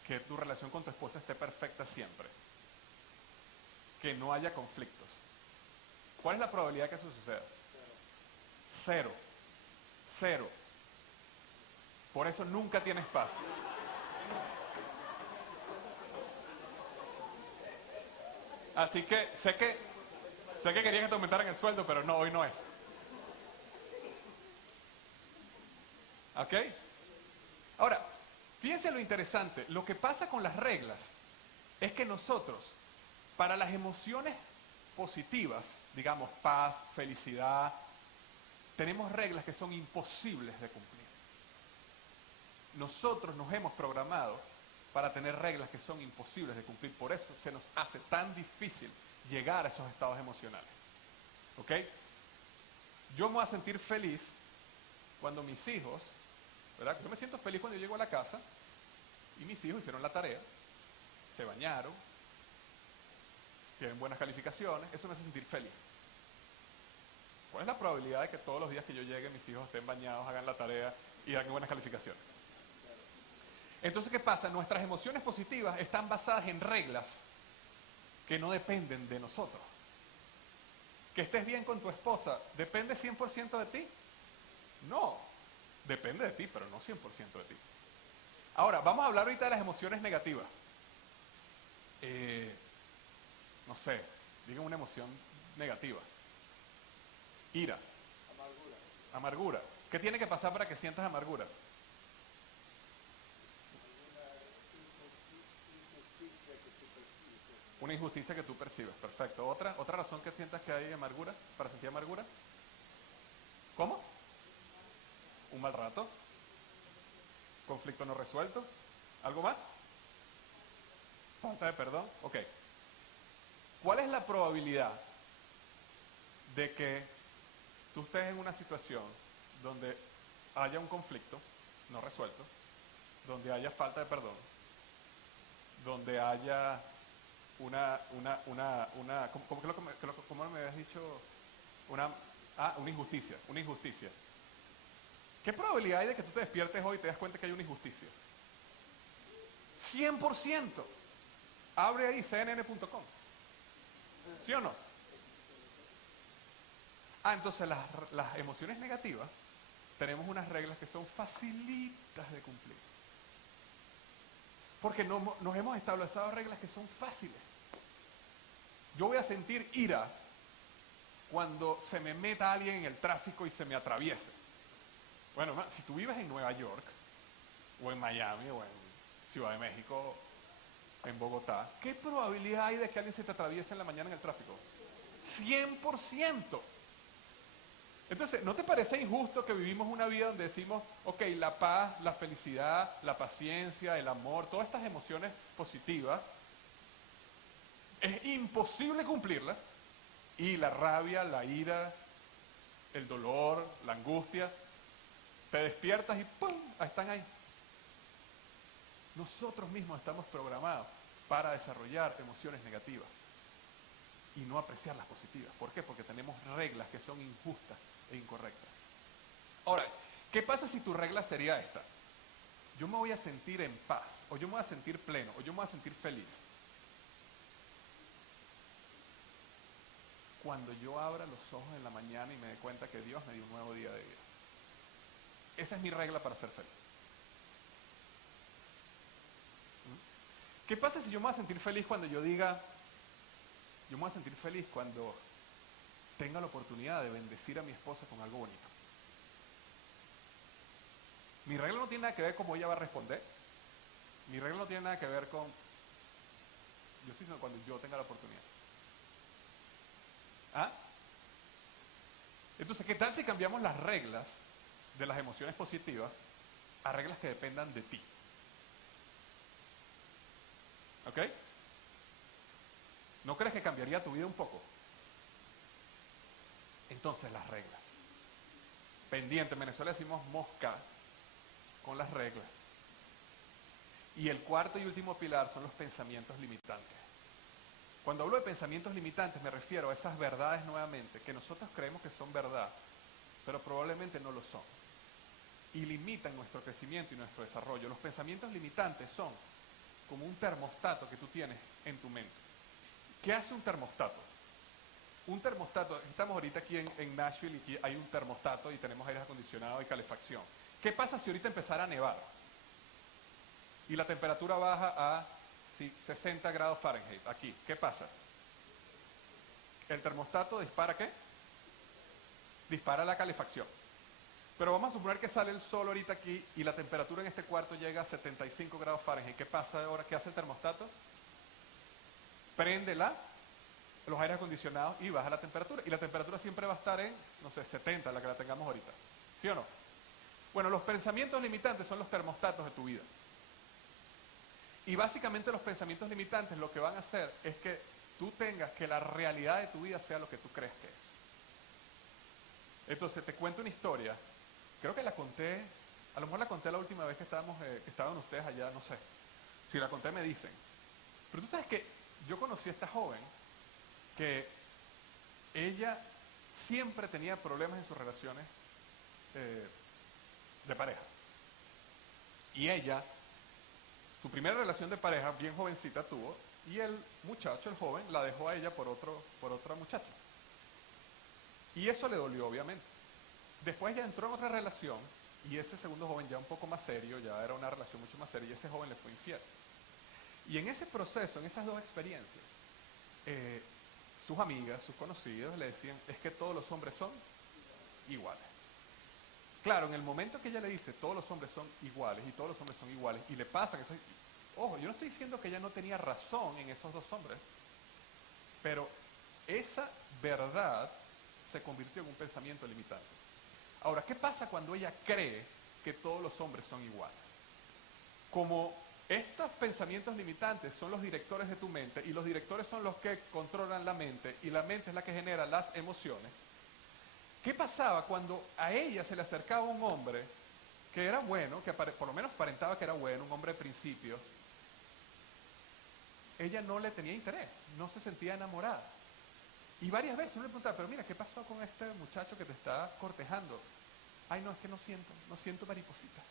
Que tu relación con tu esposa esté perfecta siempre. Que no haya conflictos. ¿Cuál es la probabilidad de que eso suceda? Cero. Cero. Por eso nunca tienes paz. Así que sé que querías que te aumentaran el sueldo, pero no, hoy no es. ¿Ok? Ahora, fíjense lo interesante. Lo que pasa con las reglas es que nosotros, para las emociones positivas, digamos paz, felicidad, tenemos reglas que son imposibles de cumplir. Nosotros nos hemos programado para tener reglas que son imposibles de cumplir. Por eso se nos hace tan difícil llegar a esos estados emocionales. ¿Ok? Yo me voy a sentir feliz cuando mis hijos, ¿verdad? Yo me siento feliz cuando yo llego a la casa y mis hijos hicieron la tarea, se bañaron, tienen buenas calificaciones, eso me hace sentir feliz. ¿Cuál es la probabilidad de que todos los días que yo llegue mis hijos estén bañados, hagan la tarea y hagan buenas calificaciones? Entonces, ¿qué pasa? Nuestras emociones positivas están basadas en reglas que no dependen de nosotros. Que estés bien con tu esposa, ¿depende 100% de ti? No, depende de ti, pero no 100% de ti. Ahora, vamos a hablar ahorita de las emociones negativas. No sé, digan una emoción negativa. Ira. Amargura. ¿Qué tiene que pasar para que sientas amargura? Una injusticia que tú percibes, perfecto. ¿Otra razón que sientas que hay amargura, para sentir amargura? ¿Cómo? Un mal rato. Conflicto no resuelto. ¿Algo más? Falta de perdón. Ok. ¿Cuál es la probabilidad de que tú estés en una situación donde haya un conflicto no resuelto, donde haya falta de perdón, donde haya ¿cómo me habías dicho? Una injusticia. ¿Qué probabilidad hay de que tú te despiertes hoy y te das cuenta que hay una injusticia? 100%. Abre ahí cnn.com. ¿Sí o no? Entonces las emociones negativas tenemos unas reglas que son facilitas de cumplir. Porque nos hemos establecido reglas que son fáciles. Yo voy a sentir ira cuando se me meta alguien en el tráfico y se me atraviese. Bueno, si tú vives en Nueva York, o en Miami, o en Ciudad de México, en Bogotá, ¿qué probabilidad hay de que alguien se te atraviese en la mañana en el tráfico? 100%. Entonces, ¿no te parece injusto que vivimos una vida donde decimos, ok, la paz, la felicidad, la paciencia, el amor, todas estas emociones positivas, es imposible cumplirlas, y la rabia, la ira, el dolor, la angustia, te despiertas y ¡pum!, están ahí. Nosotros mismos estamos programados para desarrollar emociones negativas y no apreciar las positivas. ¿Por qué? Porque tenemos reglas que son injustas e incorrectas. Ahora, ¿qué pasa si tu regla sería esta? Yo me voy a sentir en paz, o yo me voy a sentir pleno, o yo me voy a sentir feliz cuando yo abra los ojos en la mañana y me dé cuenta que Dios me dio un nuevo día de vida. Esa es mi regla para ser feliz. ¿Qué pasa si yo me voy a sentir feliz cuando yo diga, yo me voy a sentir feliz cuando tenga la oportunidad de bendecir a mi esposa con algo bonito? Mi regla no tiene nada que ver con cómo ella va a responder. Mi regla no tiene nada que ver con, yo estoy diciendo cuando yo tenga la oportunidad. ¿Ah? Entonces, ¿qué tal si cambiamos las reglas de las emociones positivas a reglas que dependan de ti? ¿Ok? ¿No crees que cambiaría tu vida un poco? Entonces, las reglas. Pendiente, en Venezuela decimos mosca con las reglas. Y el cuarto y último pilar son los pensamientos limitantes. Cuando hablo de pensamientos limitantes me refiero a esas verdades nuevamente que nosotros creemos que son verdad, pero probablemente no lo son. Y limitan nuestro crecimiento y nuestro desarrollo. Los pensamientos limitantes son como un termostato que tú tienes en tu mente. ¿Qué hace un termostato? Un termostato, estamos ahorita aquí en Nashville y aquí hay un termostato y tenemos aire acondicionado y calefacción. ¿Qué pasa si ahorita empezara a nevar? Y la temperatura baja a 60 grados Fahrenheit, aquí. ¿Qué pasa? El termostato dispara ¿qué? Dispara la calefacción. Pero vamos a suponer que sale el sol ahorita aquí y la temperatura en este cuarto llega a 75 grados Fahrenheit. ¿Qué pasa ahora? ¿Qué hace el termostato? Prende los aires acondicionados y baja la temperatura. Y la temperatura siempre va a estar en, no sé, 70, la que la tengamos ahorita. ¿Sí o no? Bueno, los pensamientos limitantes son los termostatos de tu vida. Y básicamente los pensamientos limitantes lo que van a hacer es que tú tengas que la realidad de tu vida sea lo que tú crees que es. Entonces te cuento una historia, creo que la conté, a lo mejor la conté la última vez que estaban ustedes allá, no sé. Si la conté me dicen. Pero tú sabes que yo conocí a esta joven que ella siempre tenía problemas en sus relaciones de pareja. Y ella, su primera relación de pareja, bien jovencita tuvo, y el muchacho, el joven, la dejó a ella por otra muchacha. Y eso le dolió, obviamente. Después ella entró en otra relación, y ese segundo joven ya un poco más serio, ya era una relación mucho más seria, y ese joven le fue infiel. Y en ese proceso, en esas dos experiencias, sus amigas, sus conocidos le decían, es que todos los hombres son iguales. Claro, en el momento que ella le dice, todos los hombres son iguales, y todos los hombres son iguales, y le pasan esas... Ojo, yo no estoy diciendo que ella no tenía razón en esos dos hombres, pero esa verdad se convirtió en un pensamiento limitante. Ahora, ¿qué pasa cuando ella cree que todos los hombres son iguales? Como estos pensamientos limitantes son los directores de tu mente, y los directores son los que controlan la mente, y la mente es la que genera las emociones, ¿qué pasaba cuando a ella se le acercaba un hombre que era bueno, que por lo menos aparentaba que era bueno, un hombre de principios? Ella no le tenía interés, no se sentía enamorada. Y varias veces uno le preguntaba, pero mira, ¿qué pasó con este muchacho que te está cortejando? Ay, no, es que no siento mariposita.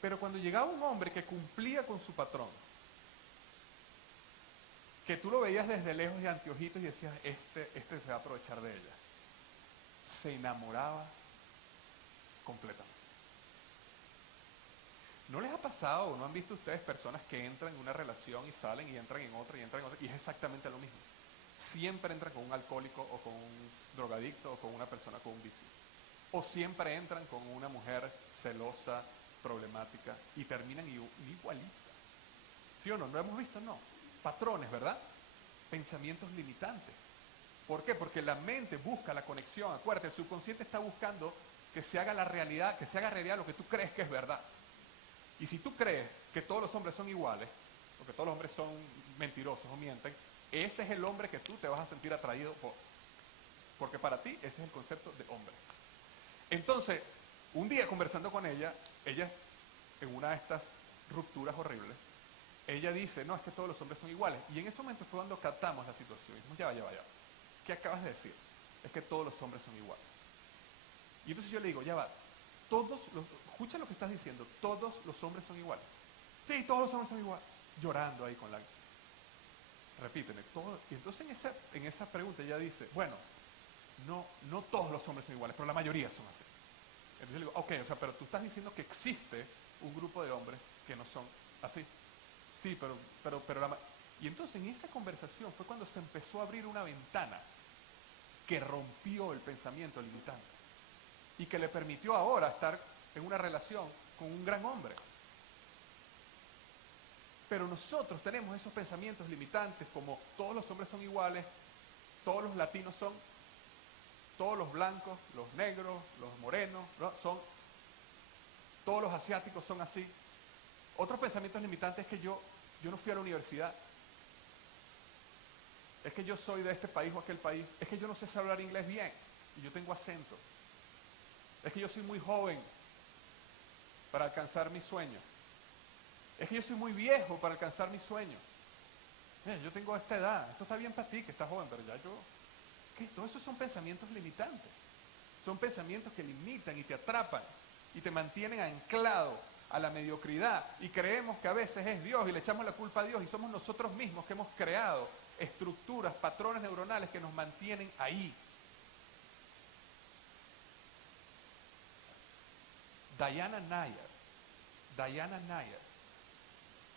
Pero cuando llegaba un hombre que cumplía con su patrón, que tú lo veías desde lejos de anteojitos y decías, este se va a aprovechar de ella, se enamoraba completamente. ¿No les ha pasado o no han visto ustedes personas que entran en una relación y salen y entran en otra y entran en otra y es exactamente lo mismo? Siempre entran con un alcohólico o con un drogadicto o con una persona con un vicio. O siempre entran con una mujer celosa, problemática y terminan igualitas. ¿Sí o no? ¿No hemos visto? No. Patrones, ¿verdad? Pensamientos limitantes. ¿Por qué? Porque la mente busca la conexión. Acuérdate, el subconsciente está buscando que se haga la realidad, que se haga realidad lo que tú crees que es verdad. Y si tú crees que todos los hombres son iguales, o que todos los hombres son mentirosos o mienten, ese es el hombre que tú te vas a sentir atraído por. Porque para ti ese es el concepto de hombre. Entonces, un día conversando con ella en una de estas rupturas horribles, ella dice, no, es que todos los hombres son iguales. Y en ese momento fue cuando captamos la situación. Y decimos, ya va. ¿Qué acabas de decir? Es que todos los hombres son iguales. Y entonces yo le digo, ya va, escucha lo que estás diciendo, todos los hombres son iguales. Sí, todos los hombres son iguales. Llorando ahí con la... Repíteme, todo. Y entonces en esa pregunta ella dice, bueno, no todos los hombres son iguales, pero la mayoría son así. Entonces yo le digo, ok, o sea, pero tú estás diciendo que existe un grupo de hombres que no son así. Sí, pero Y entonces en esa conversación fue cuando se empezó a abrir una ventana que rompió el pensamiento limitante y que le permitió ahora estar en una relación con un gran hombre. Pero nosotros tenemos esos pensamientos limitantes como todos los hombres son iguales, todos los latinos son, todos los blancos, los negros, los morenos, ¿no? Todos los asiáticos son así. Otros pensamientos limitantes es que yo no fui a la universidad. Es que yo soy de este país o aquel país. Es que yo no sé hablar inglés bien y yo tengo acento. Es que yo soy muy joven para alcanzar mis sueños. Es que yo soy muy viejo para alcanzar mis sueños. Yo tengo esta edad. Esto está bien para ti que estás joven, pero ya yo... ¿Qué? Todos esos son pensamientos limitantes. Son pensamientos que limitan y te atrapan y te mantienen anclado a la mediocridad y creemos que a veces es Dios y le echamos la culpa a Dios y somos nosotros mismos que hemos creado estructuras, patrones neuronales que nos mantienen ahí. Diana Nair,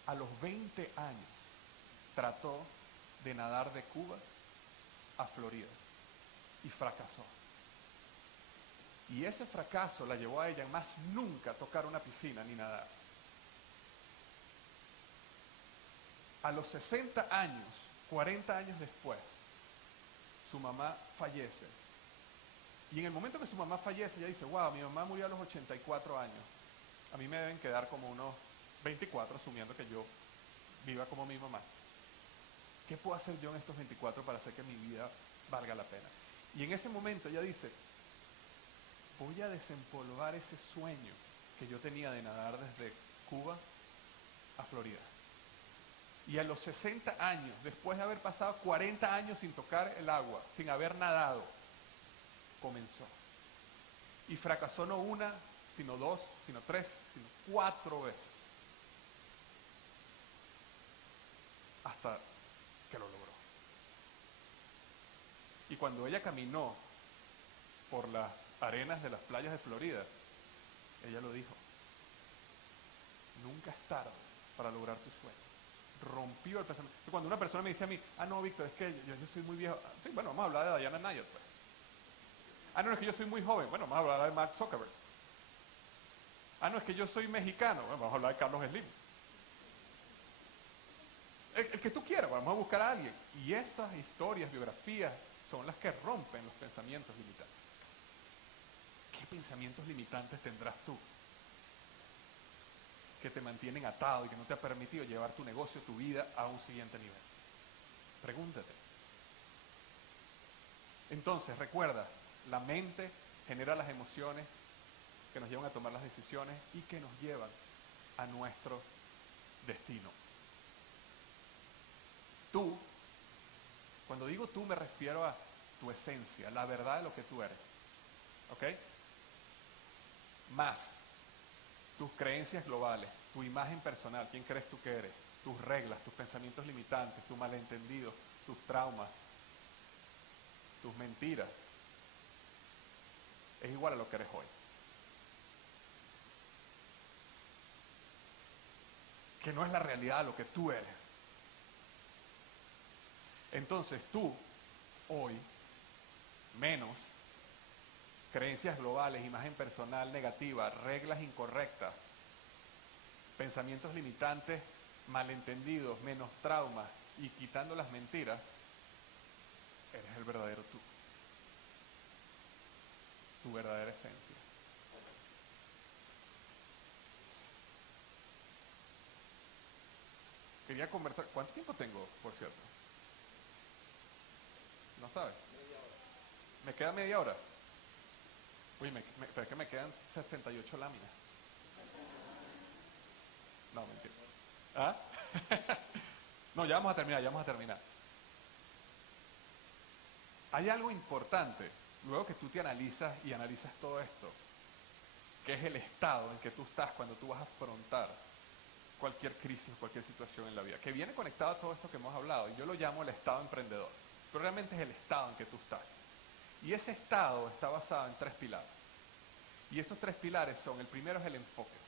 a los 20 años, trató de nadar de Cuba a Florida y fracasó. Y ese fracaso la llevó a ella a más nunca tocar una piscina ni nadar. A los 60 años, 40 años después, su mamá fallece. Y en el momento que su mamá fallece, ella dice, wow, mi mamá murió a los 84 años. A mí me deben quedar como unos 24, asumiendo que yo viva como mi mamá. ¿Qué puedo hacer yo en estos 24 para hacer que mi vida valga la pena? Y en ese momento ella dice, voy a desempolvar ese sueño que yo tenía de nadar desde Cuba a Florida. Y a los 60 años, después de haber pasado 40 años sin tocar el agua, sin haber nadado, comenzó. Y fracasó no una, sino dos, sino tres, sino 4 veces. Hasta que lo logró. Y cuando ella caminó por las arenas de las playas de Florida, ella lo dijo, nunca es tarde para lograr tu sueño. Rompió el pensamiento. Cuando una persona me dice a mí, no, Víctor, es que yo soy muy viejo. Sí, bueno, vamos a hablar de Diana Nair, pues. No, es que yo soy muy joven. Bueno, vamos a hablar de Mark Zuckerberg. No, es que yo soy mexicano. Bueno, vamos a hablar de Carlos Slim. El que tú quieras, vamos a buscar a alguien. Y esas historias, biografías, son las que rompen los pensamientos limitantes. ¿Qué pensamientos limitantes tendrás tú que te mantienen atado y que no te ha permitido llevar tu negocio, tu vida a un siguiente nivel? Pregúntate. Entonces, recuerda, la mente genera las emociones que nos llevan a tomar las decisiones y que nos llevan a nuestro destino. Tú, cuando digo tú me refiero a tu esencia, la verdad de lo que tú eres. ¿Ok? Más tus creencias globales, tu imagen personal, quién crees tú que eres, tus reglas, tus pensamientos limitantes, tus malentendidos, tus traumas, tus mentiras, es igual a lo que eres hoy. que no es la realidad, lo que tú eres. Entonces tú, hoy, menos creencias globales, imagen personal negativa, reglas incorrectas, pensamientos limitantes, malentendidos, menos traumas y quitando las mentiras, eres el verdadero tú, tu verdadera esencia. Quería conversar, ¿cuánto tiempo tengo, por cierto? ¿No sabes? ¿Me queda media hora? Uy, pero es que me quedan 68 láminas. No, mentira. ¿Ah? No, ya vamos a terminar, ya vamos a terminar. Hay algo importante, luego que tú te analizas y analizas todo esto, que es el estado en que tú estás cuando tú vas a afrontar cualquier crisis o cualquier situación en la vida, que viene conectado a todo esto que hemos hablado, y yo lo llamo el estado emprendedor, pero realmente es el estado en que tú estás. Y ese estado está basado en 3 pilares. Y esos 3 pilares son, el primero es el enfoque.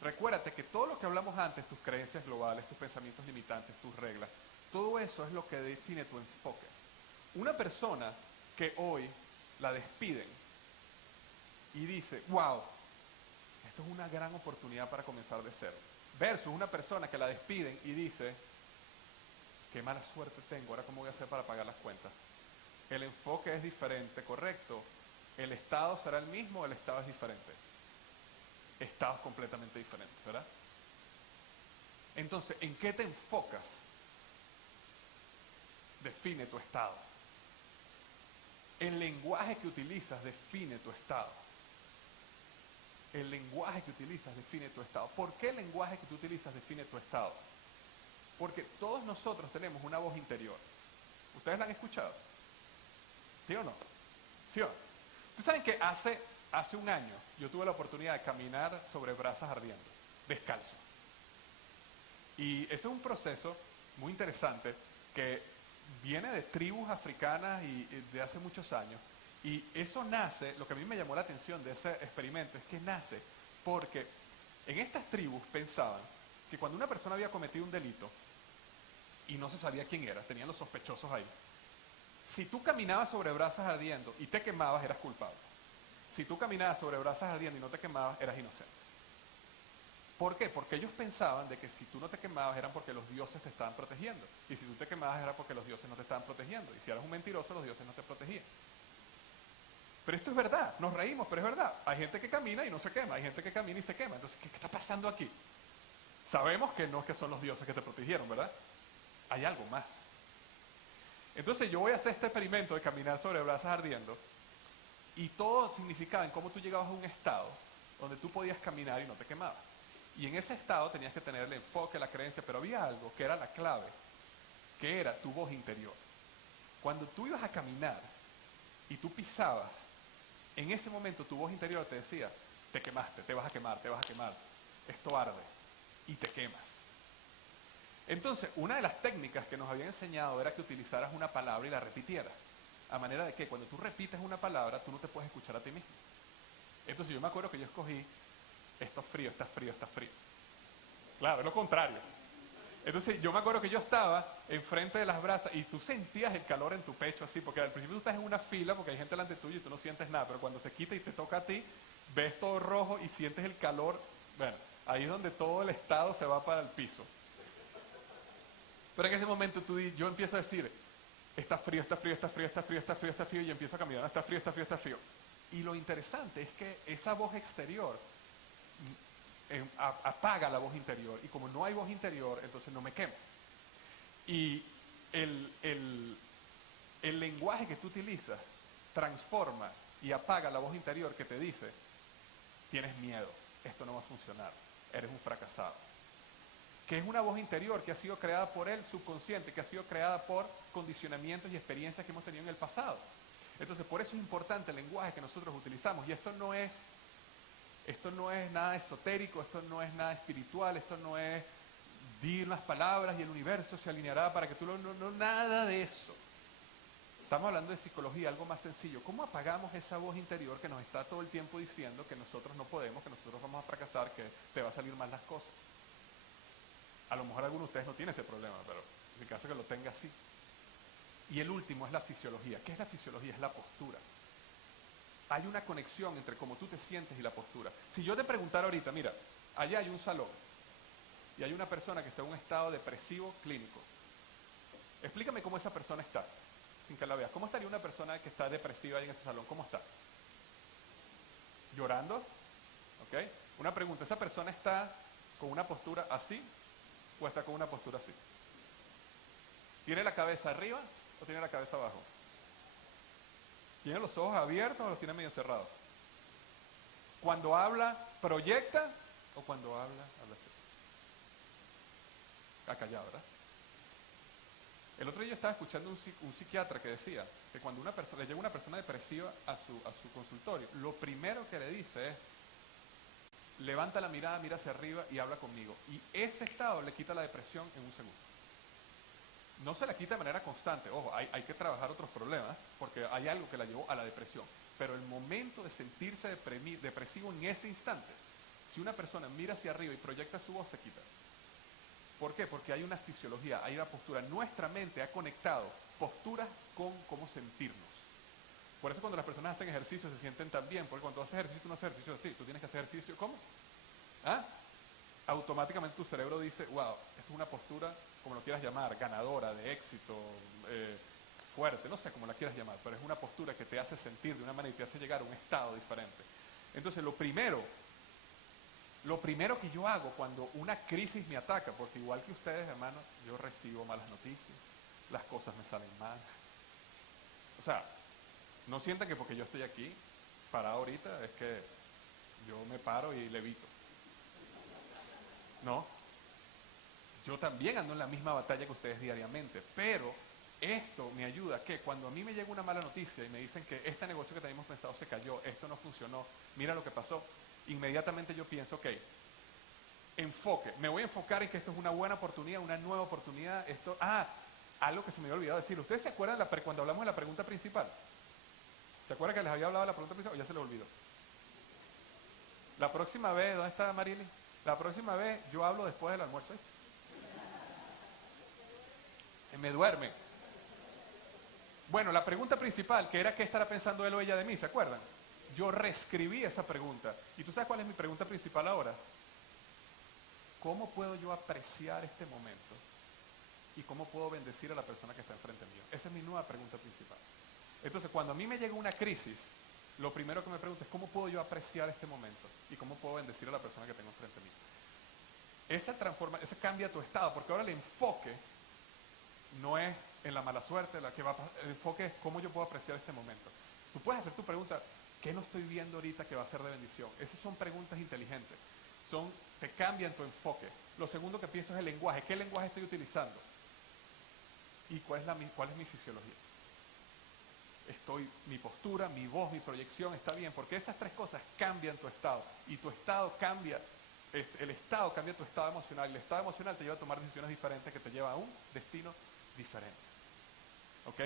Recuérdate que todo lo que hablamos antes, tus creencias globales, tus pensamientos limitantes, tus reglas, todo eso es lo que define tu enfoque. Una persona que hoy la despiden y dice, wow, esto es una gran oportunidad para comenzar de cero, versus una persona que la despiden y dice, qué mala suerte tengo, ahora cómo voy a hacer para pagar las cuentas. El enfoque es diferente, correcto. El estado será el mismo, el estado es diferente. Estados completamente diferentes, ¿verdad? Entonces, ¿en qué te enfocas? Define tu estado. El lenguaje que utilizas define tu estado. El lenguaje que utilizas define tu estado. ¿Por qué el lenguaje que tú utilizas define tu estado? Porque todos nosotros tenemos una voz interior. ¿Ustedes la han escuchado? ¿Sí o no? ¿Sí o no? Ustedes saben que hace un año yo tuve la oportunidad de caminar sobre brasas ardiendo, descalzo. Y ese es un proceso muy interesante que viene de tribus africanas y de hace muchos años. Y eso nace, lo que a mí me llamó la atención de ese experimento es que nace porque en estas tribus pensaban que cuando una persona había cometido un delito y no se sabía quién era, tenían los sospechosos ahí, si tú caminabas sobre brasas ardiendo y te quemabas, eras culpable. Si tú caminabas sobre brasas ardiendo y no te quemabas, eras inocente. ¿Por qué? Porque ellos pensaban de que si tú no te quemabas eran porque los dioses te estaban protegiendo. Y si tú te quemabas era porque los dioses no te estaban protegiendo. Y si eras un mentiroso, los dioses no te protegían. Pero esto es verdad, nos reímos, pero es verdad. Hay gente que camina y no se quema, hay gente que camina y se quema. Entonces, ¿qué está pasando aquí? Sabemos que no es que son los dioses que te protegieron, ¿verdad? Hay algo más. Entonces yo voy a hacer este experimento de caminar sobre brasas ardiendo y todo significaba en cómo tú llegabas a un estado donde tú podías caminar y no te quemabas. Y en ese estado tenías que tener el enfoque, la creencia, pero había algo que era la clave, que era tu voz interior. Cuando tú ibas a caminar y tú pisabas, en ese momento tu voz interior te decía, te quemaste, te vas a quemar, esto arde y te quemas. Entonces, una de las técnicas que nos habían enseñado era que utilizaras una palabra y la repitieras. A manera de que cuando tú repites una palabra, tú no te puedes escuchar a ti mismo. Entonces yo me acuerdo que yo escogí, esto es frío, está frío, está frío. Claro, es lo contrario. Entonces yo me acuerdo que yo estaba enfrente de las brasas y tú sentías el calor en tu pecho así, porque al principio tú estás en una fila porque hay gente delante tuyo y tú no sientes nada, pero cuando se quita y te toca a ti, ves todo rojo y sientes el calor. Bueno, ahí es donde todo el estado se va para el piso. Pero en ese momento yo empiezo a decir, está frío, está frío, está frío, está frío, está frío, está frío, y empiezo a caminar, está frío, está frío, está frío. Y lo interesante es que esa voz exterior apaga la voz interior, y como no hay voz interior, entonces no me quemo. Y el lenguaje que tú utilizas transforma y apaga la voz interior que te dice, tienes miedo, esto no va a funcionar, eres un fracasado. Que es una voz interior que ha sido creada por el subconsciente, que ha sido creada por condicionamientos y experiencias que hemos tenido en el pasado. Entonces, por eso es importante el lenguaje que nosotros utilizamos. Y esto no es nada esotérico, esto no es nada espiritual, esto no es dir las palabras y el universo se alineará para que tú no, nada de eso. Estamos hablando de psicología, algo más sencillo. ¿Cómo apagamos esa voz interior que nos está todo el tiempo diciendo que nosotros no podemos, que nosotros vamos a fracasar, que te va a salir mal las cosas? A lo mejor alguno de ustedes no tiene ese problema, pero en caso que lo tenga, sí. Y el último es la fisiología. ¿Qué es la fisiología? Es la postura. Hay una conexión entre cómo tú te sientes y la postura. Si yo te preguntara ahorita, mira, allá hay un salón y hay una persona que está en un estado depresivo clínico. Explícame cómo esa persona está, sin que la veas. ¿Cómo estaría una persona que está depresiva ahí en ese salón? ¿Cómo está? ¿Llorando? ¿Ok? Una pregunta, ¿esa persona está con una postura así o está con una postura así? ¿Tiene la cabeza arriba o tiene la cabeza abajo? ¿Tiene los ojos abiertos o los tiene medio cerrados? Cuando habla, ¿proyecta o cuando habla así? Acallado, ¿verdad? El otro día yo estaba escuchando un psiquiatra que decía que cuando le llega una persona depresiva a su consultorio, lo primero que le dice es, levanta la mirada, mira hacia arriba y habla conmigo. Y ese estado le quita la depresión en un segundo. No se la quita de manera constante, ojo, hay que trabajar otros problemas, porque hay algo que la llevó a la depresión. Pero el momento de sentirse depresivo en ese instante, si una persona mira hacia arriba y proyecta su voz, se quita. ¿Por qué? Porque hay una fisiología, hay una postura. Nuestra mente ha conectado posturas con cómo sentirnos. Por eso cuando las personas hacen ejercicio se sienten tan bien, porque cuando haces ejercicio tú no haces ejercicio así, tú tienes que hacer ejercicio, ¿cómo? ¿Ah? Automáticamente tu cerebro dice, wow, esto es una postura, como lo quieras llamar, ganadora, de éxito, fuerte, no sé cómo la quieras llamar, pero es una postura que te hace sentir de una manera y te hace llegar a un estado diferente. Entonces lo primero que yo hago cuando una crisis me ataca, porque igual que ustedes, hermanos, yo recibo malas noticias, las cosas me salen mal. O sea, no sientan que porque yo estoy aquí, parado ahorita, es que yo me paro y levito. No, yo también ando en la misma batalla que ustedes diariamente, pero esto me ayuda a que cuando a mí me llega una mala noticia y me dicen que este negocio que teníamos pensado se cayó, esto no funcionó, mira lo que pasó, inmediatamente yo pienso, ok, enfoque, me voy a enfocar en que esto es una buena oportunidad, una nueva oportunidad, algo que se me había olvidado decir. ¿Ustedes se acuerdan cuando hablamos de la pregunta principal? ¿Se acuerdan que les había hablado de la pregunta principal o ya se les olvidó? La próxima vez, ¿dónde está Marily? La próxima vez yo hablo después del almuerzo. Me duerme. Bueno, la pregunta principal, que era qué estará pensando él o ella de mí, ¿se acuerdan? Yo reescribí esa pregunta. ¿Y tú sabes cuál es mi pregunta principal ahora? ¿Cómo puedo yo apreciar este momento? ¿Y cómo puedo bendecir a la persona que está enfrente mío? Esa es mi nueva pregunta principal. Entonces, cuando a mí me llega una crisis, lo primero que me pregunto es ¿cómo puedo yo apreciar este momento? ¿Y cómo puedo bendecir a la persona que tengo enfrente mío? Esa cambia tu estado, porque ahora el enfoque no es en la mala suerte, el enfoque es cómo yo puedo apreciar este momento. Tú puedes hacer tu pregunta, ¿qué no estoy viendo ahorita que va a ser de bendición? Esas son preguntas inteligentes, te cambian tu enfoque. Lo segundo que pienso es el lenguaje, ¿qué lenguaje estoy utilizando? ¿Y cuál es mi fisiología? Mi postura, mi voz, mi proyección está bien, porque esas tres cosas cambian tu estado, y tu estado cambia, el estado cambia tu estado emocional, y el estado emocional te lleva a tomar decisiones diferentes que te lleva a un destino diferente. ¿Ok?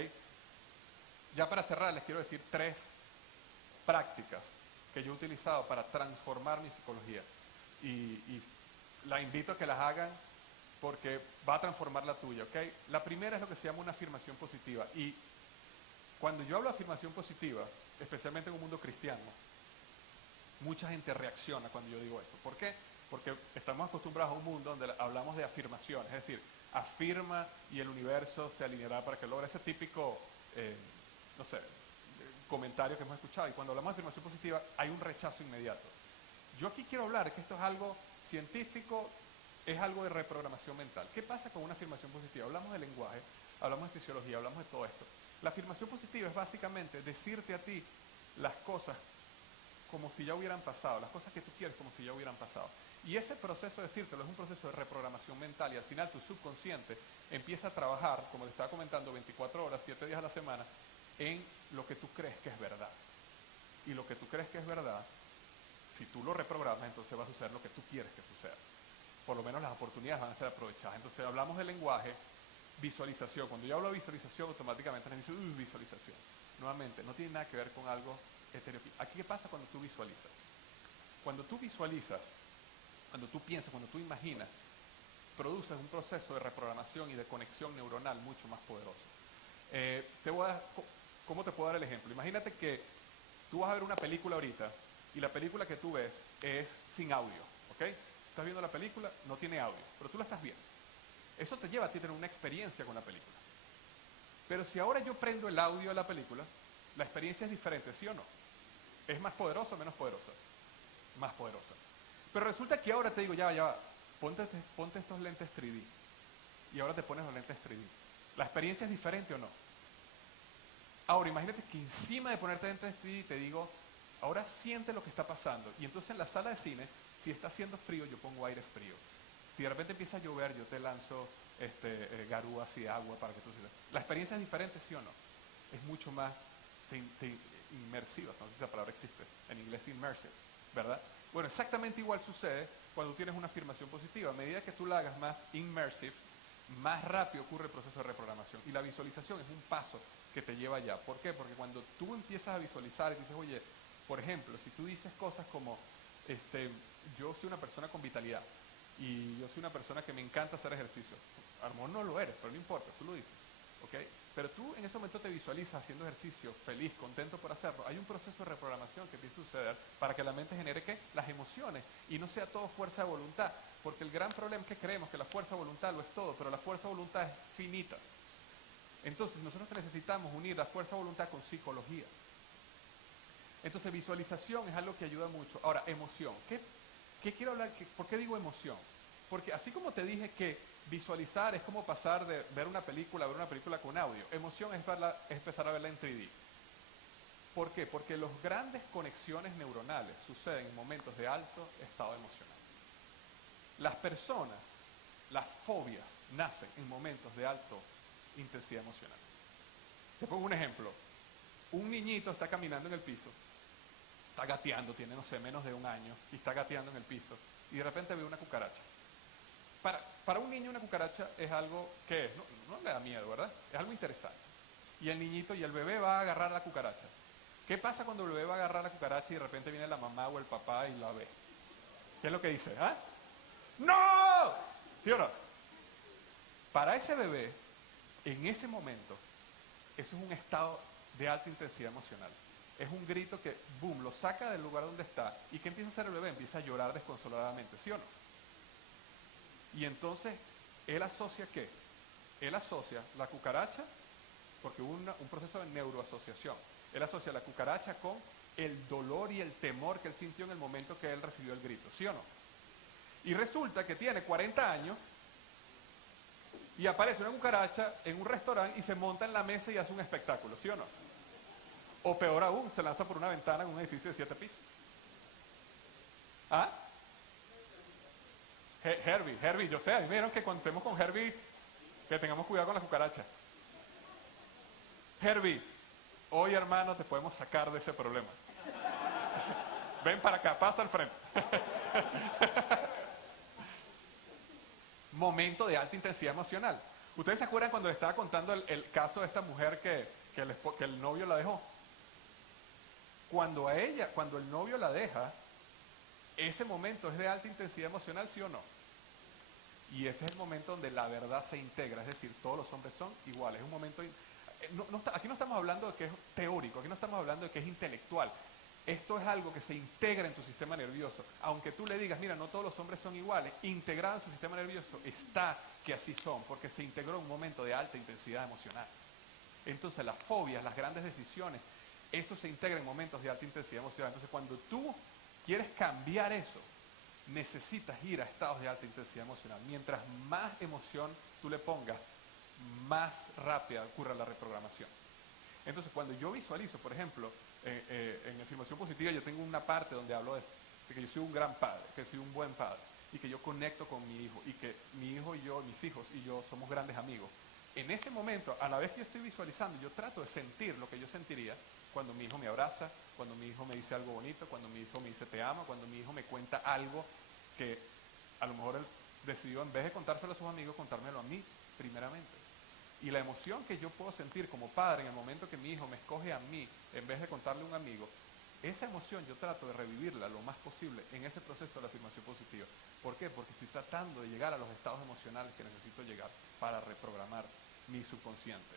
Ya para cerrar les quiero decir 3 prácticas que yo he utilizado para transformar mi psicología, y la invito a que las hagan porque va a transformar la tuya, ¿ok? La primera es lo que se llama una afirmación positiva, y cuando yo hablo de afirmación positiva, especialmente en un mundo cristiano, mucha gente reacciona cuando yo digo eso. ¿Por qué? Porque estamos acostumbrados a un mundo donde hablamos de afirmaciones, es decir, afirma y el universo se alineará para que logre ese típico, comentario que hemos escuchado. Y cuando hablamos de afirmación positiva, hay un rechazo inmediato. Yo aquí quiero hablar de que esto es algo científico, es algo de reprogramación mental. ¿Qué pasa con una afirmación positiva? Hablamos de lenguaje, hablamos de fisiología, hablamos de todo esto. La afirmación positiva es básicamente decirte a ti las cosas como si ya hubieran pasado, las cosas que tú quieres como si ya hubieran pasado. Y ese proceso de decírtelo es un proceso de reprogramación mental, y al final tu subconsciente empieza a trabajar, como te estaba comentando, 24 horas, 7 días a la semana, en lo que tú crees que es verdad. Y lo que tú crees que es verdad, si tú lo reprogramas, entonces va a suceder lo que tú quieres que suceda. Por lo menos las oportunidades van a ser aprovechadas. Entonces hablamos de lenguaje, visualización. Cuando yo hablo de visualización, automáticamente me dicen, visualización. Nuevamente, no tiene nada que ver con algo etéreo. Aquí, ¿qué pasa cuando tú visualizas? Cuando tú visualizas, cuando tú piensas, cuando tú imaginas, produces un proceso de reprogramación y de conexión neuronal mucho más poderoso. ¿Cómo te puedo dar el ejemplo? Imagínate que tú vas a ver una película ahorita y la película que tú ves es sin audio, ¿ok? Estás viendo la película, no tiene audio, pero tú la estás viendo. Eso te lleva a ti a tener una experiencia con la película. Pero si ahora yo prendo el audio de la película, la experiencia es diferente, ¿sí o no? ¿Es más poderosa o menos poderosa? Más poderosa. Pero resulta que ahora te digo, ya va, ponte estos lentes 3D. Y ahora te pones los lentes 3D. ¿La experiencia es diferente o no? Ahora, imagínate que encima de ponerte lentes 3D te digo, ahora siente lo que está pasando. Y entonces en la sala de cine, si está haciendo frío, yo pongo aire frío. Si de repente empieza a llover, yo te lanzo garúas y agua para que tú sientas. ¿La experiencia es diferente, sí o no? Es mucho más inmersiva, no sé si esa palabra existe, en inglés immersive, ¿verdad? Bueno, exactamente igual sucede cuando tienes una afirmación positiva. A medida que tú la hagas más immersive, más rápido ocurre el proceso de reprogramación. Y la visualización es un paso que te lleva allá. ¿Por qué? Porque cuando tú empiezas a visualizar y dices, oye, por ejemplo, si tú dices cosas como, yo soy una persona con vitalidad y yo soy una persona que me encanta hacer ejercicio. A lo mejor no lo eres, pero no importa, tú lo dices, ¿ok? Pero tú en ese momento te visualizas haciendo ejercicio, feliz, contento por hacerlo. Hay un proceso de reprogramación que empieza a suceder para que la mente genere ¿qué? Las emociones y no sea todo fuerza de voluntad. Porque el gran problema es que creemos que la fuerza de voluntad lo es todo, pero la fuerza de voluntad es finita. Entonces nosotros necesitamos unir la fuerza de voluntad con psicología. Entonces visualización es algo que ayuda mucho. Ahora, emoción. ¿Qué quiero hablar? ¿Por qué digo emoción? Porque así como te dije que visualizar es como pasar de ver una película a ver una película con audio, emoción es empezar a verla en 3D. ¿Por qué? Porque las grandes conexiones neuronales suceden en momentos de alto estado emocional. Las personas, las fobias, nacen en momentos de alta intensidad emocional. Te pongo un ejemplo. Un niñito está caminando en el piso, está gateando, tiene, no sé, menos de un año, y está gateando en el piso, y de repente ve una cucaracha. Para un niño una cucaracha es algo que no le da miedo, ¿verdad? Es algo interesante. Y el niñito y el bebé va a agarrar la cucaracha. ¿Qué pasa cuando el bebé va a agarrar la cucaracha y de repente viene la mamá o el papá y la ve? ¿Qué es lo que dice? ¿Ah? ¡No! ¿Sí o no? Para ese bebé, en ese momento, eso es un estado de alta intensidad emocional. Es un grito que, boom, lo saca del lugar donde está. ¿Y qué empieza a hacer el bebé? Empieza a llorar desconsoladamente, ¿sí o no? Y entonces, ¿él asocia qué? Él asocia la cucaracha, porque hubo un proceso de neuroasociación. Él asocia la cucaracha con el dolor y el temor que él sintió en el momento que él recibió el grito, ¿sí o no? Y resulta que tiene 40 años y aparece una cucaracha en un restaurante y se monta en la mesa y hace un espectáculo, ¿sí o no? O peor aún, se lanza por una ventana en un edificio de 7 pisos. ¿Ah? Herbie, yo sé, a mí me dijeron que cuando estemos con Herbie, que tengamos cuidado con la cucaracha. Herbie, hoy hermano te podemos sacar de ese problema. Ven para acá, pasa al frente. Momento de alta intensidad emocional. ¿Ustedes se acuerdan cuando les estaba contando el caso de esta mujer que el novio la dejó? Cuando el novio la deja, ese momento es de alta intensidad emocional, ¿sí o no? Y ese es el momento donde la verdad se integra, es decir, todos los hombres son iguales. Es un momento, aquí no estamos hablando de que es teórico, aquí no estamos hablando de que es intelectual. Esto es algo que se integra en tu sistema nervioso. Aunque tú le digas, mira, no todos los hombres son iguales, integrado en su sistema nervioso está que así son, porque se integró en un momento de alta intensidad emocional. Entonces las fobias, las grandes decisiones, eso se integra en momentos de alta intensidad emocional. Entonces cuando tú quieres cambiar eso, necesitas ir a estados de alta intensidad emocional. Mientras más emoción tú le pongas, más rápida ocurre la reprogramación. Entonces cuando yo visualizo, por ejemplo, en afirmación positiva yo tengo una parte donde hablo de que yo soy un gran padre, que soy un buen padre y que yo conecto con mi hijo y que mi hijo y yo, mis hijos y yo somos grandes amigos. En ese momento, a la vez que yo estoy visualizando, yo trato de sentir lo que yo sentiría cuando mi hijo me abraza, cuando mi hijo me dice algo bonito, cuando mi hijo me dice te amo, cuando mi hijo me cuenta algo que a lo mejor él decidió, en vez de contárselo a sus amigos, contármelo a mí primeramente. Y la emoción que yo puedo sentir como padre en el momento que mi hijo me escoge a mí, en vez de contarle a un amigo, Esa emoción yo trato de revivirla lo más posible en ese proceso de la afirmación positiva. ¿Por qué? Porque estoy tratando de llegar a los estados emocionales que necesito llegar para reprogramar mi subconsciente.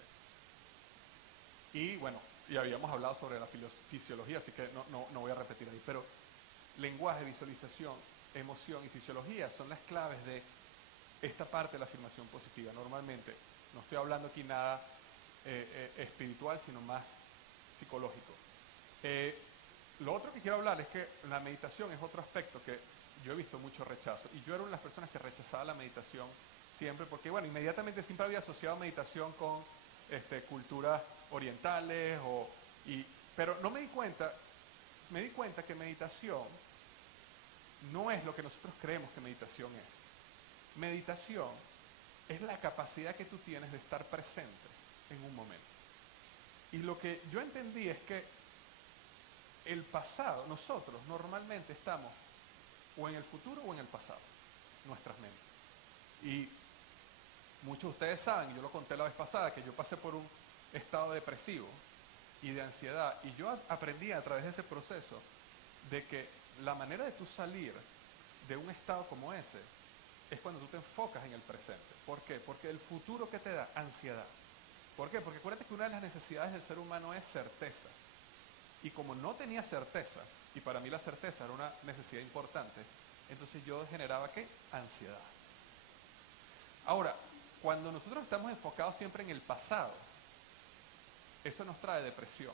Y bueno, y habíamos hablado sobre la fisiología, así que no voy a repetir ahí, pero lenguaje, visualización, emoción y fisiología son las claves de esta parte de la afirmación positiva. Normalmente, no estoy hablando aquí nada espiritual, sino más psicológico. Lo otro que quiero hablar es que la meditación es otro aspecto que yo he visto mucho rechazo. Y yo era una de las personas que rechazaba la meditación siempre, porque bueno, inmediatamente siempre había asociado meditación con culturas orientales, pero no me di cuenta que meditación no es lo que nosotros creemos que meditación es. Meditación es la capacidad que tú tienes de estar presente en un momento. Y lo que yo entendí es que el pasado, nosotros normalmente estamos o en el futuro o en el pasado, nuestras mentes. Y muchos de ustedes saben, yo lo conté la vez pasada, que yo pasé por un estado depresivo y de ansiedad. Y yo aprendí a través de ese proceso de que la manera de tú salir de un estado como ese es cuando tú te enfocas en el presente. ¿Por qué? Porque el futuro que te da ansiedad. ¿Por qué? Porque acuérdate que una de las necesidades del ser humano es certeza. Y como no tenía certeza, y para mí la certeza era una necesidad importante, entonces yo generaba ¿qué? Ansiedad. Ahora, cuando nosotros estamos enfocados siempre en el pasado, eso nos trae depresión.